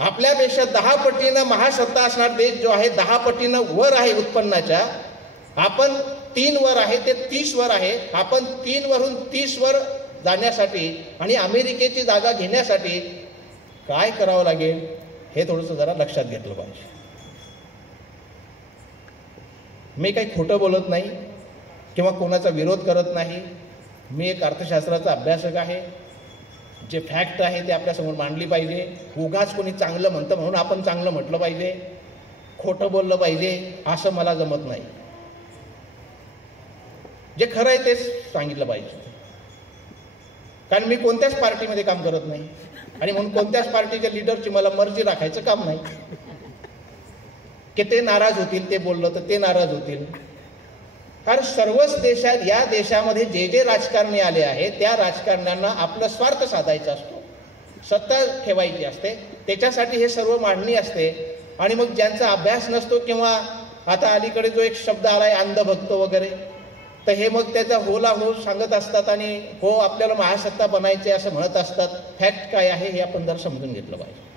आपल्यापेक्षा 10 पटीनं महासत्ता असणारा देश जो आहे 10 पटीनं वर आहे उत्पन्नाच्या. आपण 3 वर आहे, ते 30 वर आहे. आपण 3 वरून 30 वर जाण्यासाठी आणि अमेरिकेची जागा घेण्यासाठी काय करावं लागेल हे थोडंसं जरा लक्षात घेतलं पाहिजे. मी काही खोटं बोलत नाही किंवा कोणाचा विरोध करत नाही. मी एक अर्थशास्त्राचा अभ्यासक आहे. जे फॅक्ट आहे ते आपल्यासमोर मांडली पाहिजे. उगाच कोणी चांगलं म्हणतं म्हणून आपण चांगलं म्हटलं पाहिजे. खोटं बोललं पाहिजे असं मला जमत नाही. जे खरं आहे तेच सांगितलं पाहिजे. कारण मी कोणत्याच पार्टीमध्ये काम करत नाही आणि म्हणून कोणत्याच पार्टीच्या लीडरची मला मर्जी राखायचं काम नाही की ते नाराज होतील, ते बोललं तर ते नाराज होतील. कारण सर्वच देशात, या देशामध्ये जे जे राजकारणी आले आहेत त्या राजकारण्यांना आपला स्वार्थ साधायचा असतो, सत्ता ठेवायची असते, त्याच्यासाठी हे सर्व मांडणी असते. आणि मग ज्यांचा अभ्यास नसतो किंवा आता अलीकडे जो एक शब्द आलाय अंधभक्त वगैरे, तर हे मग त्याचा होला हो सांगत असतात आणि हो आपल्याला महासत्ता बनायचे असं म्हणत असतात. फॅक्ट काय आहे हे आपण जर समजून घेतलं पाहिजे.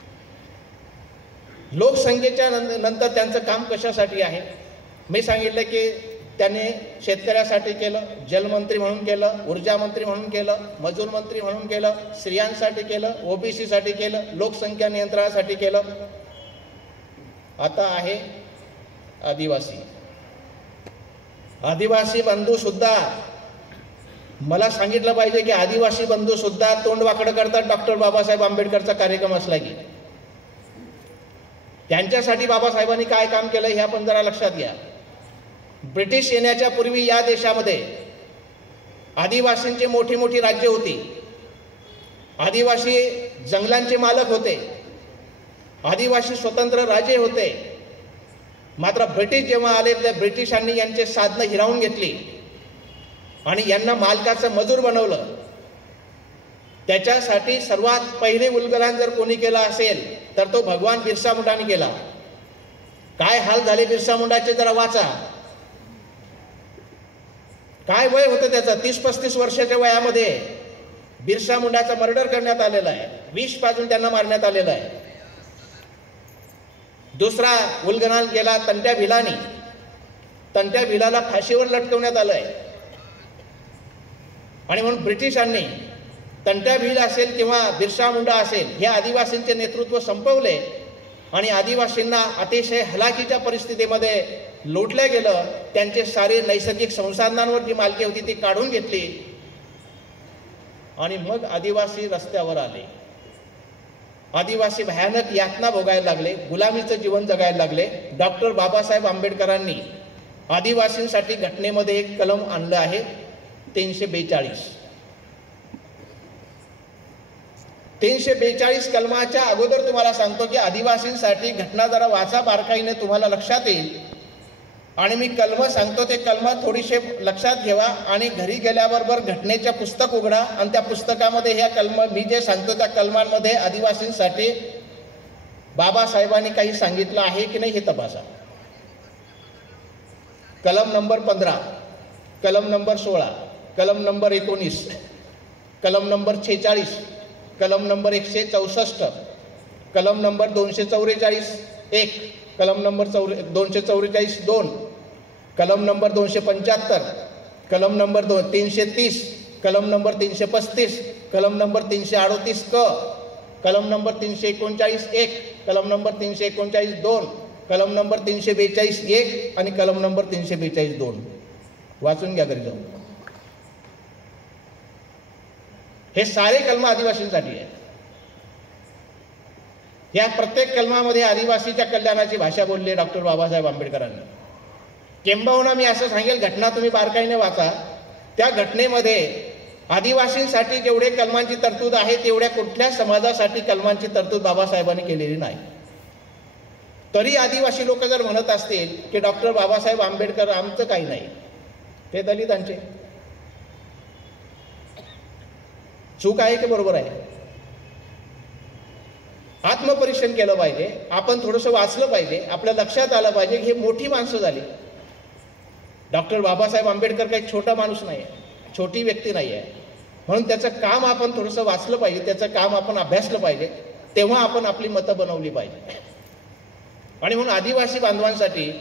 लोकसंख्येच्या नंतर त्यांचं काम कशासाठी आहे? मी सांगितलं की त्यांनी शेतकऱ्यासाठी केलं, जलमंत्री म्हणून केलं, ऊर्जा मंत्री म्हणून केलं, मजूर मंत्री म्हणून केलं, स्त्रियांसाठी केलं, ओबीसी साठी केलं, लोकसंख्या नियंत्रणासाठी केलं. आता आहे आदिवासी. आदिवासी बंधू सुद्धा मला सांगितलं पाहिजे की आदिवासी बंधू सुद्धा तोंड वाकडं करतात डॉक्टर बाबासाहेब आंबेडकरचा कार्यक्रम असला की. त्यांच्यासाठी बाबासाहेबांनी काय काम केलं हे आपण जरा लक्षात घ्या. ब्रिटिश येण्याच्या पूर्वी या देशामध्ये आदिवासींची मोठी मोठी राज्य होती. आदिवासी जंगलांचे मालक होते, आदिवासी स्वतंत्र राजे होते. मात्र ब्रिटिश जेव्हा आले त्या ब्रिटिशांनी यांचे साधनं हिरावून घेतली आणि यांना मालकाचं मजूर बनवलं. त्याच्यासाठी सर्वात पहिले उलगलान जर कोणी केला असेल तर तो भगवान बिरसा मुंडाने केला. काय हाल झाले बिरसा मुंडाचे जरा वाचा. काय वय होतं त्याचं, 30-35 वर्षाच्या वयामध्ये बिरसा मुंडाचा मर्डर करण्यात आलेला आहे, विष पाजून त्यांना मारण्यात आलेलं आहे. दुसरा उलगनाल गेला तंट्या भिलानी. तंट्या भिलाला फाशीवर लटकवण्यात आलंय. आणि म्हणून ब्रिटिशांनी तंट्या भिल असेल किंवा बिरसा मुंडा असेल हे आदिवासींचे नेतृत्व संपवले आणि आदिवासींना अतिशय हलाखीच्या परिस्थितीमध्ये लोटल्या गेलं. त्यांचे सारे नैसर्गिक संसाधनांवर जी मालकी होती ती काढून घेतली आणि मग आदिवासी रस्त्यावर आले. आदिवासी भयानक यातना भोगायला लागले, गुलामीचं जीवन जगायला लागले. डॉक्टर बाबासाहेब आंबेडकरांनी आदिवासींसाठी घटनेमध्ये एक कलम आणलं आहे 342. 342 कलमाच्या अगोदर तुम्हाला सांगतो की आदिवासींसाठी घटना जरा वाचा बारकाईने, तुम्हाला लक्षात येईल. आणि मी कलम सांगतो ते कलम थोडीशे लक्षात ठेवा आणि घरी गेल्याबरोबर घटनेच्या पुस्तक उघडा आणि त्या पुस्तकामध्ये ह्या कलम मी जे सांगतो त्या कलमांमध्ये आदिवासींसाठी बाबासाहेबांनी काही सांगितलं आहे की नाही हे तपासा. कलम नंबर 15, कलम नंबर 16, कलम नंबर 19, कलम नंबर 46, कलम नंबर 164, कलम नंबर 244(1), कलम नंबर 244(2), कलम नंबर 275, कलम नंबर 330, कलम नंबर 335, कलम नंबर 338(क), कलम नंबर 339(1), कलम नंबर 339(2), कलम नंबर 342(1) आणि कलम नंबर 342(2). वाचून घ्या घरी जाऊन. हे सारे कलम आदिवासींसाठी आहेत. या प्रत्येक कलमामध्ये आदिवासीच्या कल्याणाची भाषा बोलली डॉक्टर बाबासाहेब आंबेडकरांनी. किंबहुना मी असं सांगेल, घटना तुम्ही बारकाईने वाचा. त्या घटनेमध्ये आदिवासींसाठी जेवढे कलमांची तरतूद आहे तेवढ्या कुठल्या समाजासाठी कलमांची तरतूद बाबासाहेबांनी केलेली नाही. तरी आदिवासी लोक जर म्हणत असतील की डॉक्टर बाबासाहेब आंबेडकर आमचं काही नाही, ते दलितांचे, चूक आहे की बरोबर आहे? आत्मपरीक्षण केलं पाहिजे. आपण थोडंसं वाचलं पाहिजे. आपल्या लक्षात आलं पाहिजे की हे मोठी माणसं झाली. डॉक्टर बाबासाहेब आंबेडकर काही छोटा माणूस नाही आहे, छोटी व्यक्ती नाही आहे. म्हणून त्याचं काम आपण थोडंसं वाचलं पाहिजे, त्याचं काम आपण अभ्यासलं पाहिजे. तेव्हा आपण आपली मतं बनवली पाहिजे. आणि म्हणून आदिवासी बांधवांसाठी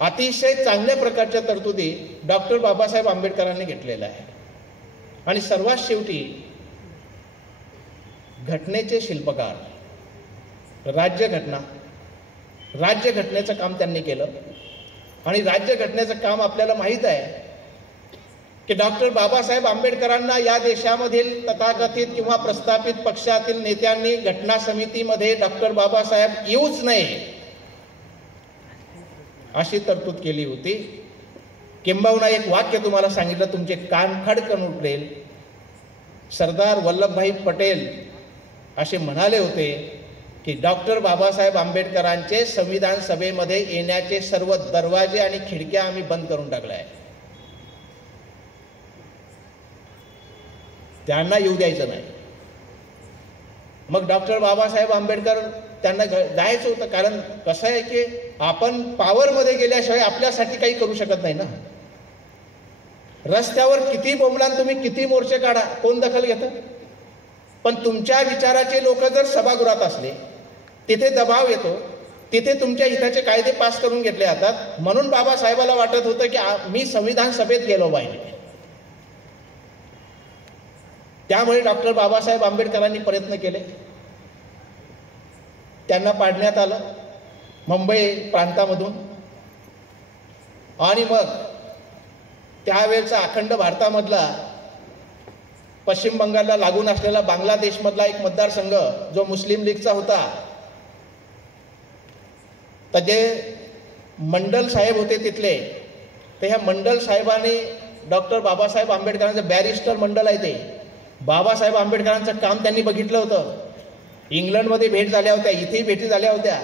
अतिशय चांगल्या प्रकारच्या तरतुदी डॉक्टर बाबासाहेब आंबेडकरांनी घेतलेल्या आहे. आणि सर्वात शेवटी घटनेचे शिल्पकार, राज्यघटना, राज्यघटनेचं काम त्यांनी केलं. आणि राज्यघटनेचं काम आपल्याला माहीत आहे की डॉक्टर बाबासाहेब आंबेडकरांना या देशामधील तथाकथित किंवा प्रस्थापित पक्षातील नेत्यांनी घटना समितीमध्ये डॉक्टर बाबासाहेब येऊच नये अशी तरतूद केली होती. किंबहुना एक वाक्य तुम्हाला सांगितलं, तुमचे कान खडकन उठलेल. सरदार वल्लभभाई पटेल असे म्हणाले होते की डॉक्टर बाबासाहेब आंबेडकरांचे संविधान सभेमध्ये येण्याचे सर्व दरवाजे आणि खिडक्या आम्ही बंद करून टाकल्या आहे, त्यांना येऊ द्यायचं नाही. मग डॉक्टर बाबासाहेब आंबेडकर त्यांना जायचं होतं, कारण कसं आहे की आपण पॉवरमध्ये गेल्याशिवाय आपल्यासाठी काही करू शकत नाही ना. रस्त्यावर किती बोंबलान तुम्ही, किती मोर्चे काढा, कोण दखल घेतं? पण तुमच्या विचाराचे लोक जर सभागृहात असले, तिथे दबाव येतो, तिथे तुमच्या हिताचे कायदे पास करून घेतले जातात. म्हणून बाबासाहेबाला वाटत होतं की मी संविधान सभेत गेलो पाहिजे. त्यामुळे डॉक्टर बाबासाहेब आंबेडकरांनी प्रयत्न केले, त्यांना पाडण्यात आलं मुंबई प्रांतामधून. आणि मग त्यावेळेचा अखंड भारतामधला पश्चिम बंगालला लागून असलेला बांगलादेशमधला एक मतदारसंघ जो मुस्लिम लीगचा होता, तर जे मंडल साहेब होते तिथले, तर ह्या मंडल साहेबांनी डॉक्टर बाबासाहेब आंबेडकरांचं बॅरिस्टर मंडल आहे ते, बाबासाहेब आंबेडकरांचं काम त्यांनी बघितलं होतं. इंग्लंडमध्ये भेट झाल्या होत्या, इथेही भेटी झाल्या होत्या.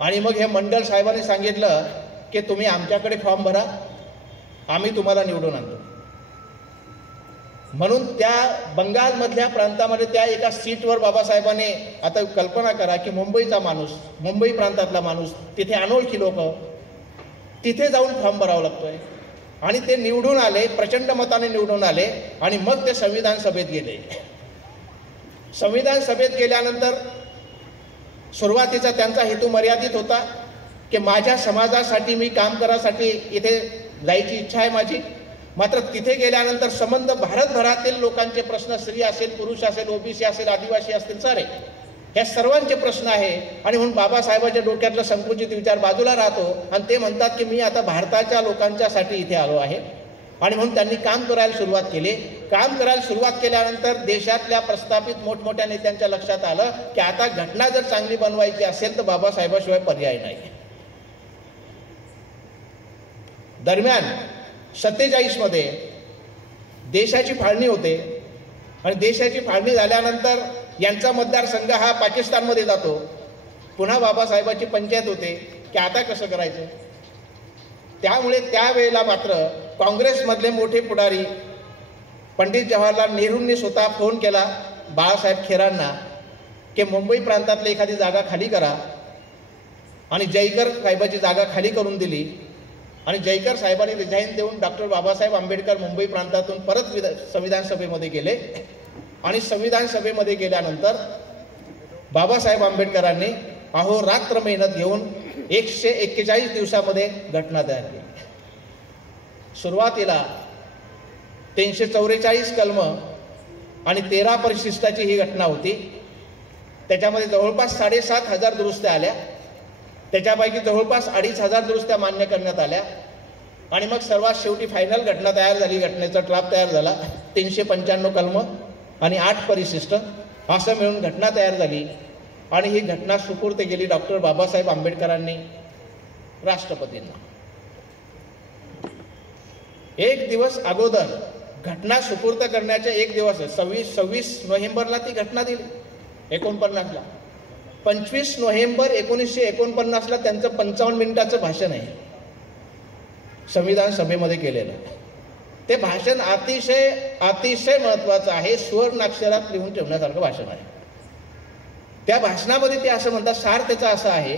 आणि मग हे मंडल साहेबांनी सांगितलं की तुम्ही आमच्याकडे फॉर्म भरा, आम्ही तुम्हाला निवडून आणतो. म्हणून त्या बंगालमधल्या प्रांतामध्ये त्या एका सीटवर बाबासाहेबांनी, आता कल्पना करा की मुंबईचा माणूस, मुंबई प्रांतातला माणूस, तिथे अनोळखी लोक, तिथे जाऊन फॉर्म भरावा लागतोय. आणि ते निवडून आले, प्रचंड मताने निवडून आले. आणि मग ते संविधान सभेत गेले. संविधान सभेत गेल्यानंतर सुरुवातीचा त्यांचा हेतू मर्यादित होता की माझ्या समाजासाठी मी काम करासाठी इथे जायची इच्छा आहे माझी. मात्र तिथे गेल्यानंतर संबंध भारतभरातील लोकांचे प्रश्न, स्त्री असेल, पुरुष असेल, ओबीसी असेल, आदिवासी असतील, सारे ह्या सर्वांचे प्रश्न आहे. आणि म्हणून बाबासाहेबांच्या डोक्यातला संकुचित विचार बाजूला राहतो आणि ते म्हणतात की मी आता भारताच्या लोकांच्यासाठी इथे आलो आहे. आणि म्हणून त्यांनी काम करायला सुरुवात केली. काम करायला सुरुवात केल्यानंतर देशातल्या प्रस्थापित मोठमोठ्या नेत्यांच्या लक्षात आलं की आता घटना जर चांगली बनवायची असेल तर बाबासाहेबाशिवाय पर्याय नाही. दरम्यान 47 मध्ये देशाची फाळणी होते. आणि देशाची फाळणी झाल्यानंतर यांचा मतदारसंघ हा पाकिस्तानमध्ये जातो. पुन्हा बाबासाहेबांची पंचायत होते की आता कसं करायचं. त्यामुळे त्यावेळेला मात्र काँग्रेसमधले मोठे पुढारी पंडित जवाहरलाल नेहरूंनी स्वतः फोन केला बाळासाहेब खेरांना की मुंबई प्रांतातली एखादी जागा खाली करा. आणि जयकर साहेबाची जागा खाली करून दिली. आणि जयकर साहेबांनी रिझाईन देऊन डॉक्टर बाबासाहेब आंबेडकर मुंबई प्रांतातून परत संविधान सभेमध्ये गेले. आणि संविधान सभेमध्ये गेल्यानंतर बाबासाहेब आंबेडकरांनी अहोरात्र मेहनत घेऊन 141 दिवसामध्ये घटना तयार केली. सुरुवातीला 344 कलम आणि 13 परिशिष्टाची ही घटना होती. त्याच्यामध्ये जवळपास 7,500 दुरुस्त्या आल्या. त्याच्यापैकी जवळपास 2,500 दुरुस्त्या मान्य करण्यात आल्या. आणि मग सर्वात शेवटी फायनल घटना तयार झाली, घटनेचा ड्राफ्ट तयार झाला. 395 कलम आणि 8 परिशिष्ट असं मिळून घटना तयार झाली. आणि ही घटना सुपूर्द केली डॉक्टर बाबासाहेब आंबेडकरांनी राष्ट्रपतींना. एक दिवस अगोदर घटना सुपूर्द करण्याच्या एक दिवस 26 नोव्हेंबरला ती घटना दिली 49ला. 25 नोव्हेंबर 1949ला त्यांचं 55 मिनिटाचं भाषण आहे संविधान सभेमध्ये केलेलं. ते भाषण अतिशय अतिशय महत्वाचं आहे, सुवर्णाक्षरात लिहून ठेवण्यासारखं भाषण आहे. त्या भाषणामध्ये ते असं म्हणतात, सार त्याचा असं आहे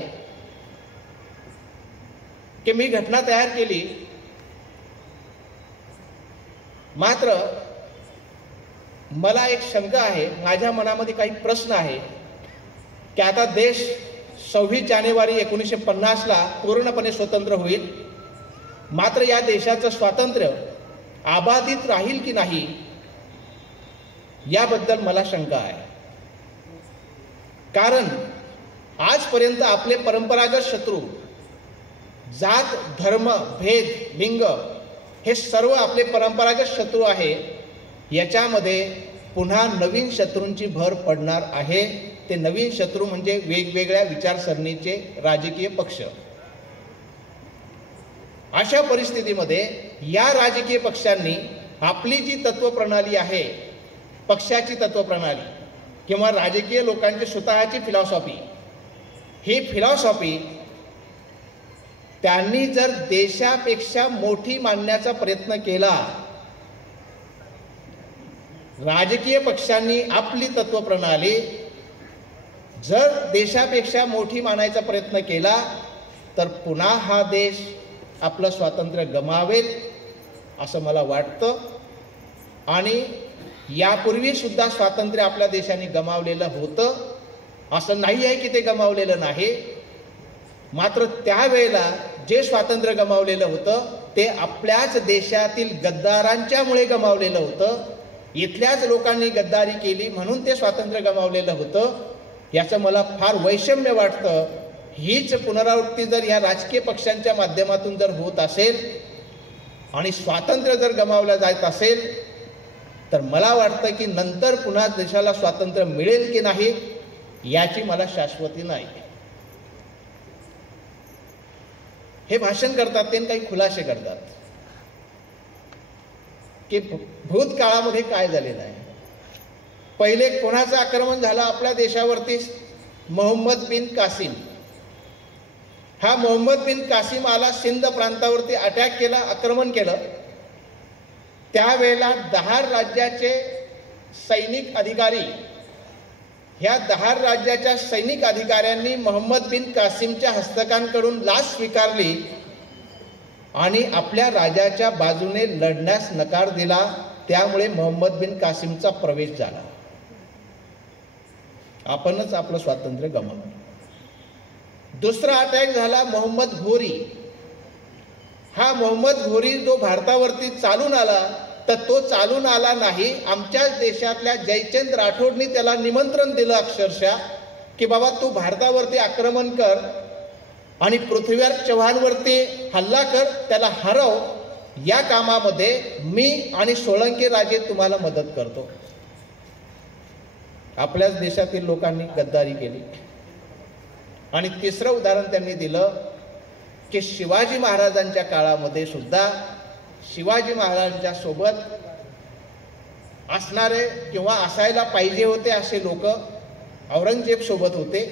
की मी घटना तयार केली, मात्र मला एक शंका आहे, माझ्या मनामध्ये काही प्रश्न आहे की आता देश 26 जानेवारी 1950ला पूर्णपणे स्वतंत्र होईल, मात्र या देशाचं स्वातंत्र्य अबाधित राहील की नाही याबद्दल मला शंका आहे. कारण आजपर्यंत आपले परंपरागत शत्रू जात, धर्म, भेद, लिंग हे सर्व आपले परंपरागत शत्रू आहे. याच्यामध्ये पुन्हा नवीन शत्रूंची भर पडणार आहे. ते नवीन शत्रू म्हणजे वेगवेगळ्या विचारसरणीचे राजकीय पक्ष. अशा परिस्थितीमध्ये या राजकीय पक्षांनी आपली जी तत्वप्रणाली आहे, पक्षाची तत्वप्रणाली किंवा राजकीय लोकांची स्वतःची फिलॉसॉफी, ही फिलॉसॉफी त्यांनी जर देशापेक्षा मोठी मानण्याचा प्रयत्न केला, राजकीय पक्षांनी आपली तत्वप्रणाली जर देशापेक्षा मोठी मानायचा प्रयत्न केला, तर पुन्हा हा देश आपलं स्वातंत्र्य गमावेल असं मला वाटतं. आणि यापूर्वी सुद्धा स्वातंत्र्य आपल्या देशाने गमावलेलं होतं, असं नाही आहे की ते गमावलेलं नाही. मात्र त्यावेळेला जे स्वातंत्र्य गमावलेलं होतं ते आपल्याच देशातील गद्दारांच्यामुळे गमावलेलं होतं. इथल्याच लोकांनी गद्दारी केली म्हणून ते स्वातंत्र्य गमावलेलं होतं. याचं मला फार वैषम्य वाटतं. हीच पुनरावृत्ती जर या राजकीय पक्षांच्या माध्यमातून जर होत असेल आणि स्वातंत्र्य जर गमावलं जात असेल, तर मला वाटतं की नंतर पुन्हा देशाला स्वातंत्र्य मिळेल की नाही याची मला शाश्वती नाही. हे भाषण करतात ते काही खुलासे करतात की भूतकाळामध्ये काय झालेलं आहे. पहिले कोणाचं आक्रमण झालं आपल्या देशावरती? मोहम्मद बिन कासिम. हा मोहम्मद बिन कासिम आला, सिंध प्रांतावरती अटॅक केला, आक्रमण केलं. त्यावेळेला 10 राज्याचे सैनिक अधिकारी, ह्या 10 राज्याच्या सैनिक अधिकाऱ्यांनी मोहम्मद बिन कासिमच्या हस्तकांकडून लाच स्वीकारली आणि आपल्या राजाच्या बाजूने लढण्यास नकार दिला. त्यामुळे मोहम्मद बिन कासिमचा प्रवेश झाला. आपणच आपलं स्वातंत्र्य गमावलं. दुसरा अटॅक झाला मोहम्मद घोरी. हा मोहम्मद घोरी जो भारतावरती चालून आला, तर तो चालून आला नाही. आमच्याच देशातल्या जयचंद राठोडनी त्याला निमंत्रण दिलं अक्षरशः की बाबा तू भारतावरती आक्रमण कर आणि पृथ्वीराज चव्हाणवरती हल्ला कर, त्याला हरव. या कामामध्ये मी आणि सोळंकी राजे तुम्हाला मदत करतो. आपल्याच देशातील लोकांनी गद्दारी केली. आणि तिसरं उदाहरण त्यांनी दिलं की शिवाजी महाराजांच्या काळामध्ये सुद्धा शिवाजी महाराजांच्या सोबत असणारे किंवा असायला पाहिजे होते असे लोक औरंगजेब सोबत होते,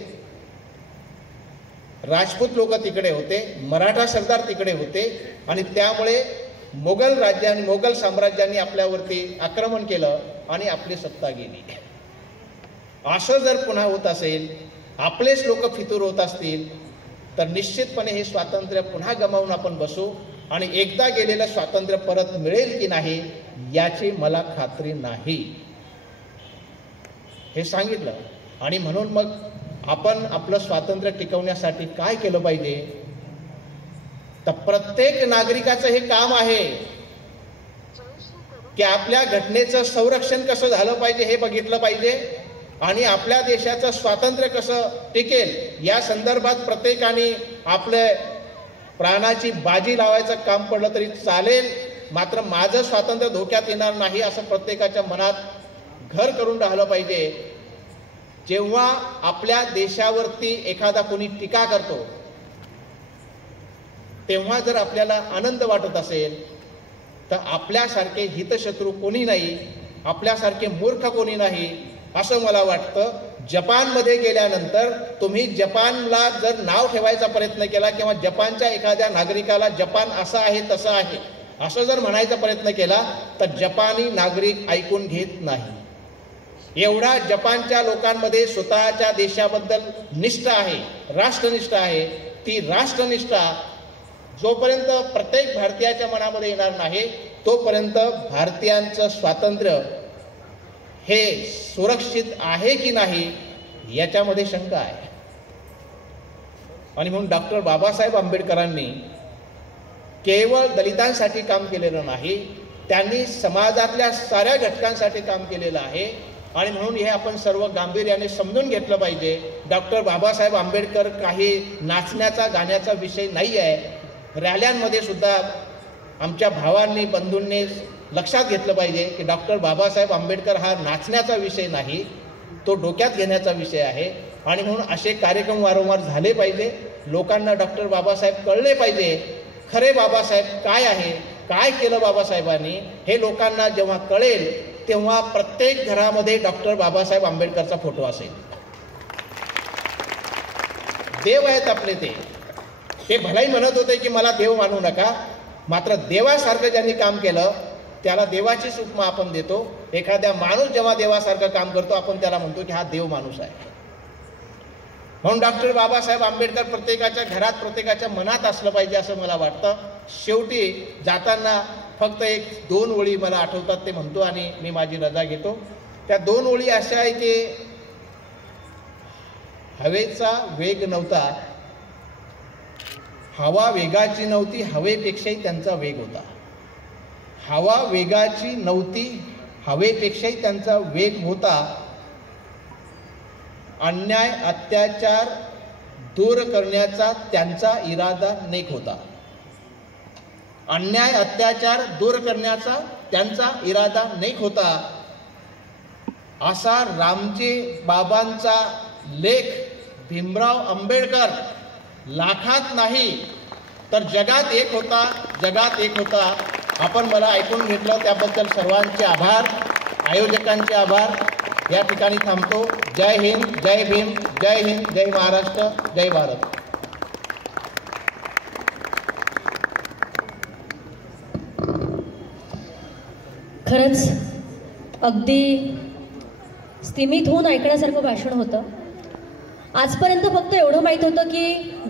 राजपूत लोक तिकडे होते, मराठा सरदार तिकडे होते. आणि त्यामुळे मोगल राज्याने, मोगल साम्राज्याने आपल्यावरती आक्रमण केलं आणि आपली सत्ता गेली. असं जर पुन्हा होत असेल, आपलेच लोक फितूर होत असतील, तर निश्चितपणे हे स्वातंत्र्य पुन्हा गमावून आपण बसू आणि एकदा गेलेलं स्वातंत्र्य परत मिळेल की नाही याची मला खात्री नाही. हे सांगितलं. आणि म्हणून मग आपण आपलं स्वातंत्र्य टिकवण्यासाठी काय केलं पाहिजे? तर प्रत्येक नागरिकाचं हे काम आहे की आपल्या घटनेचं संरक्षण कसं झालं पाहिजे हे बघितलं पाहिजे आणि आपल्या देशाचं स्वातंत्र्य कसं टिकेल या संदर्भात प्रत्येकाने आपले प्राणाची बाजी लावायचं काम पडलं तरी चालेल. मात्र माझं स्वातंत्र्य धोक्यात येणार नाही असं प्रत्येकाच्या मनात घर करून राहिलं पाहिजे. जेव्हा आपल्या देशावरती एखादा कोणी टीका करतो तेव्हा जर आपल्याला आनंद वाटत असेल, तर आपल्यासारखे हितशत्रू कोणी नाही, आपल्यासारखे मूर्ख कोणी नाही असं मला वाटतं. जपानमध्ये गेल्यानंतर तुम्ही जपानला जर नाव ठेवायचा प्रयत्न केला किंवा जपानच्या एखाद्या नागरिकाला जपान असं आहे तसं आहे असं जर म्हणायचा प्रयत्न केला, तर जपानी नागरिक ऐकून घेत नाही. एवढा जपानच्या लोकांमध्ये स्वतःच्या देशाबद्दल निष्ठा आहे, राष्ट्रनिष्ठा आहे. ती राष्ट्रनिष्ठा जोपर्यंत प्रत्येक भारतीयाच्या मनामध्ये येणार नाही तोपर्यंत भारतीयांचं स्वातंत्र्य हे सुरक्षित आहे की नाही याच्यामध्ये शंका आहे. आणि म्हणून डॉक्टर बाबासाहेब आंबेडकरांनी केवळ दलितांसाठी काम केलेलं नाही, त्यांनी समाजातल्या साऱ्या घटकांसाठी काम केलेलं आहे. आणि म्हणून हे आपण सर्व गांभीर्याने समजून घेतलं पाहिजे. डॉक्टर बाबासाहेब आंबेडकर काही नाचण्याचा गाण्याचा विषय नाही आहे. रॅल्यांमध्ये सुद्धा आमच्या भावांनी, बंधूंनी लक्षात घेतलं पाहिजे की डॉक्टर बाबासाहेब आंबेडकर हा नाचण्याचा विषय नाही, तो डोक्यात घेण्याचा विषय आहे. आणि म्हणून असे कार्यक्रम वारंवार झाले पाहिजे. लोकांना डॉक्टर बाबासाहेब कळले पाहिजे खरे बाबासाहेब काय आहे, काय केलं बाबासाहेबांनी, हे लोकांना जेव्हा कळेल तेव्हा प्रत्येक घरामध्ये डॉक्टर बाबासाहेब आंबेडकरचा फोटो असेल. देव आहेत आपले ते भलाई म्हणत होते की मला देव मानू नका, मात्र देवासारखं ज्यांनी काम केलं त्याला देवाची उपमा आपण देतो. एखाद्या माणूस जेव्हा देवासारखं काम करतो आपण त्याला म्हणतो की हा देव माणूस आहे. म्हणून डॉक्टर बाबासाहेब आंबेडकर प्रत्येकाच्या घरात, प्रत्येकाच्या मनात असलं पाहिजे असं मला वाटतं. शेवटी जाताना फक्त 1-2 ओळी मला आठवतात, ते म्हणतो आणि मी माझी रजा घेतो. त्या 2 ओळी अशा आहे की हवेचा वेग नव्हता, हवा वेगाची नव्हती, हवेपेक्षाही त्यांचा वेग होता. हवा वेगाची नव्हती, हवेपेक्षाही त्यांचा वेग होता. अन्याय अत्याचार दूर करण्याचा त्यांचा इरादा नेक होता. अन्याय अत्याचार दूर करण्याचा त्यांचा इरादा नेक होता. असा रामजी बाबांचा लेख भीमराव आंबेडकर लाखात नाही तर जगात एक होता, जगात एक होता. आपण मला ऐकून घेतलं त्याबद्दल सर्वांचे आभार, आयोजकांचे आभार. या ठिकाणी थांबतो. जय हिंद, जय भीम, जय हिंद, जय महाराष्ट्र, जय भारत. खरंच अगदी स्तिमित होऊन ऐकण्यासारखं भाषण होतं. आजपर्यंत फक्त एवढं माहीत होतं की